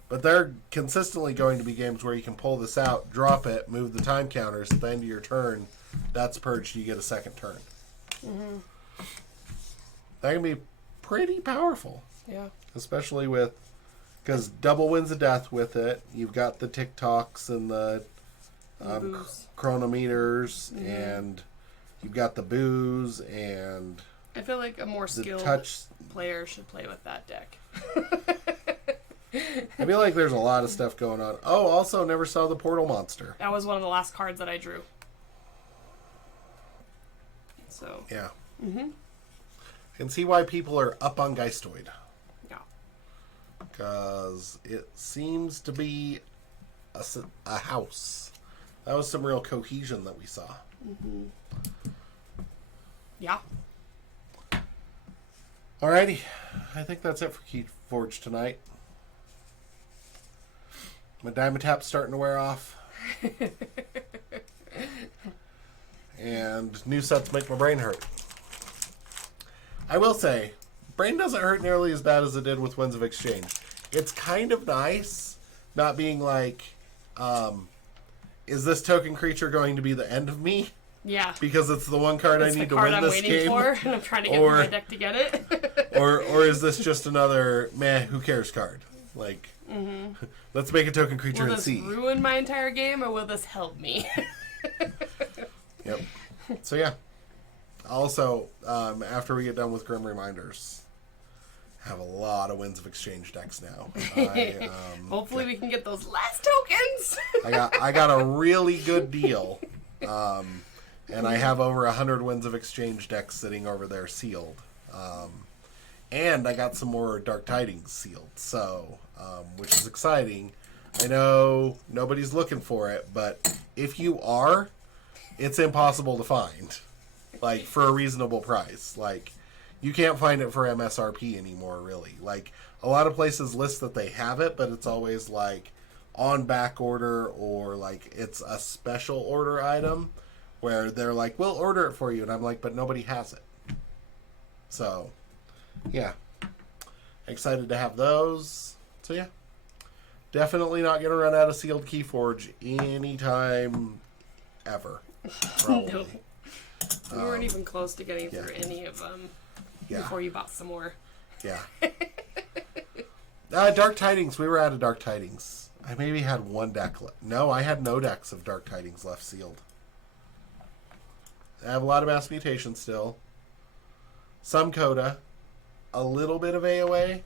but there are consistently going to be games where you can pull this out, drop it, move the time counters at the end of your turn. That's purged. You get a second turn. Mm-hmm. That can be pretty powerful. Yeah. Especially because double Winds of Death with it. You've got the TikToks and the chronometers, and you've got the booze, and I feel like a more skilled player should play with that deck. I feel like there's a lot of stuff going on. Oh, also never saw the Portal Monster. That was one of the last cards that I drew. So. Yeah. I can see why people are up on Geistoid. Yeah. Because it seems to be a house. That was some real cohesion that we saw. Yeah. Alrighty. I think that's it for Keyforge tonight. My Diamond Tap's starting to wear off. And new sets make my brain hurt. I will say, brain doesn't hurt nearly as bad as it did with Winds of Exchange. It's kind of nice not being like, is this token creature going to be the end of me? Yeah. Because it's the one card I need to win this game. For, and I'm trying to get my deck to get it. or is this just another who cares card? Like, let's make a token creature and see. Will this ruin my entire game, or will this help me? Yep. So yeah. Also, after we get done with Grim Reminders, have a lot of Winds of Exchange decks now. Hopefully we can get those last tokens. I got a really good deal. And I have over 100 Winds of Exchange decks sitting over there sealed. And I got some more Dark Tidings sealed. So, which is exciting. I know nobody's looking for it, but if you are, it's impossible to find. Like, for a reasonable price. Like, you can't find it for MSRP anymore, really. Like, a lot of places list that they have it, but it's always, like, on back order, or, like, it's a special order item where they're like, we'll order it for you. And I'm like, but nobody has it. So, yeah. Excited to have those. So, yeah. Definitely not going to run out of sealed Keyforge anytime ever. Probably. No. We weren't even close to getting through any of them before you bought some more. Yeah. Dark Tidings. We were out of Dark Tidings. I maybe had one deck left. No, I had no decks of Dark Tidings left sealed. I have a lot of Mass Mutation still. Some Coda. A little bit of AOA.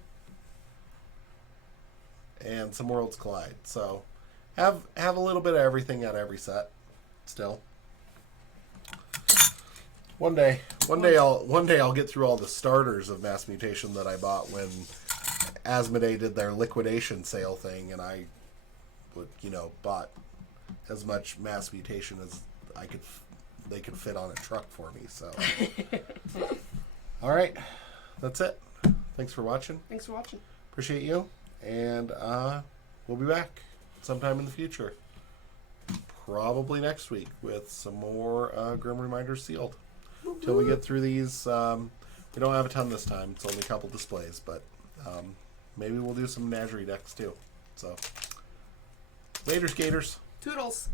And some Worlds Collide. So, have a little bit of everything out of every set. Still. One day I'll get through all the starters of Mass Mutation that I bought when Asmodee did their liquidation sale thing, and I bought as much Mass Mutation as they could fit on a truck for me. So, all right, that's it. Thanks for watching. Appreciate you, and we'll be back sometime in the future. Probably next week with some more Grim Reminders sealed. Till we get through these, we don't have a ton this time. It's only a couple displays, but maybe we'll do some Menagerie decks too. So, later, skaters. Toodles.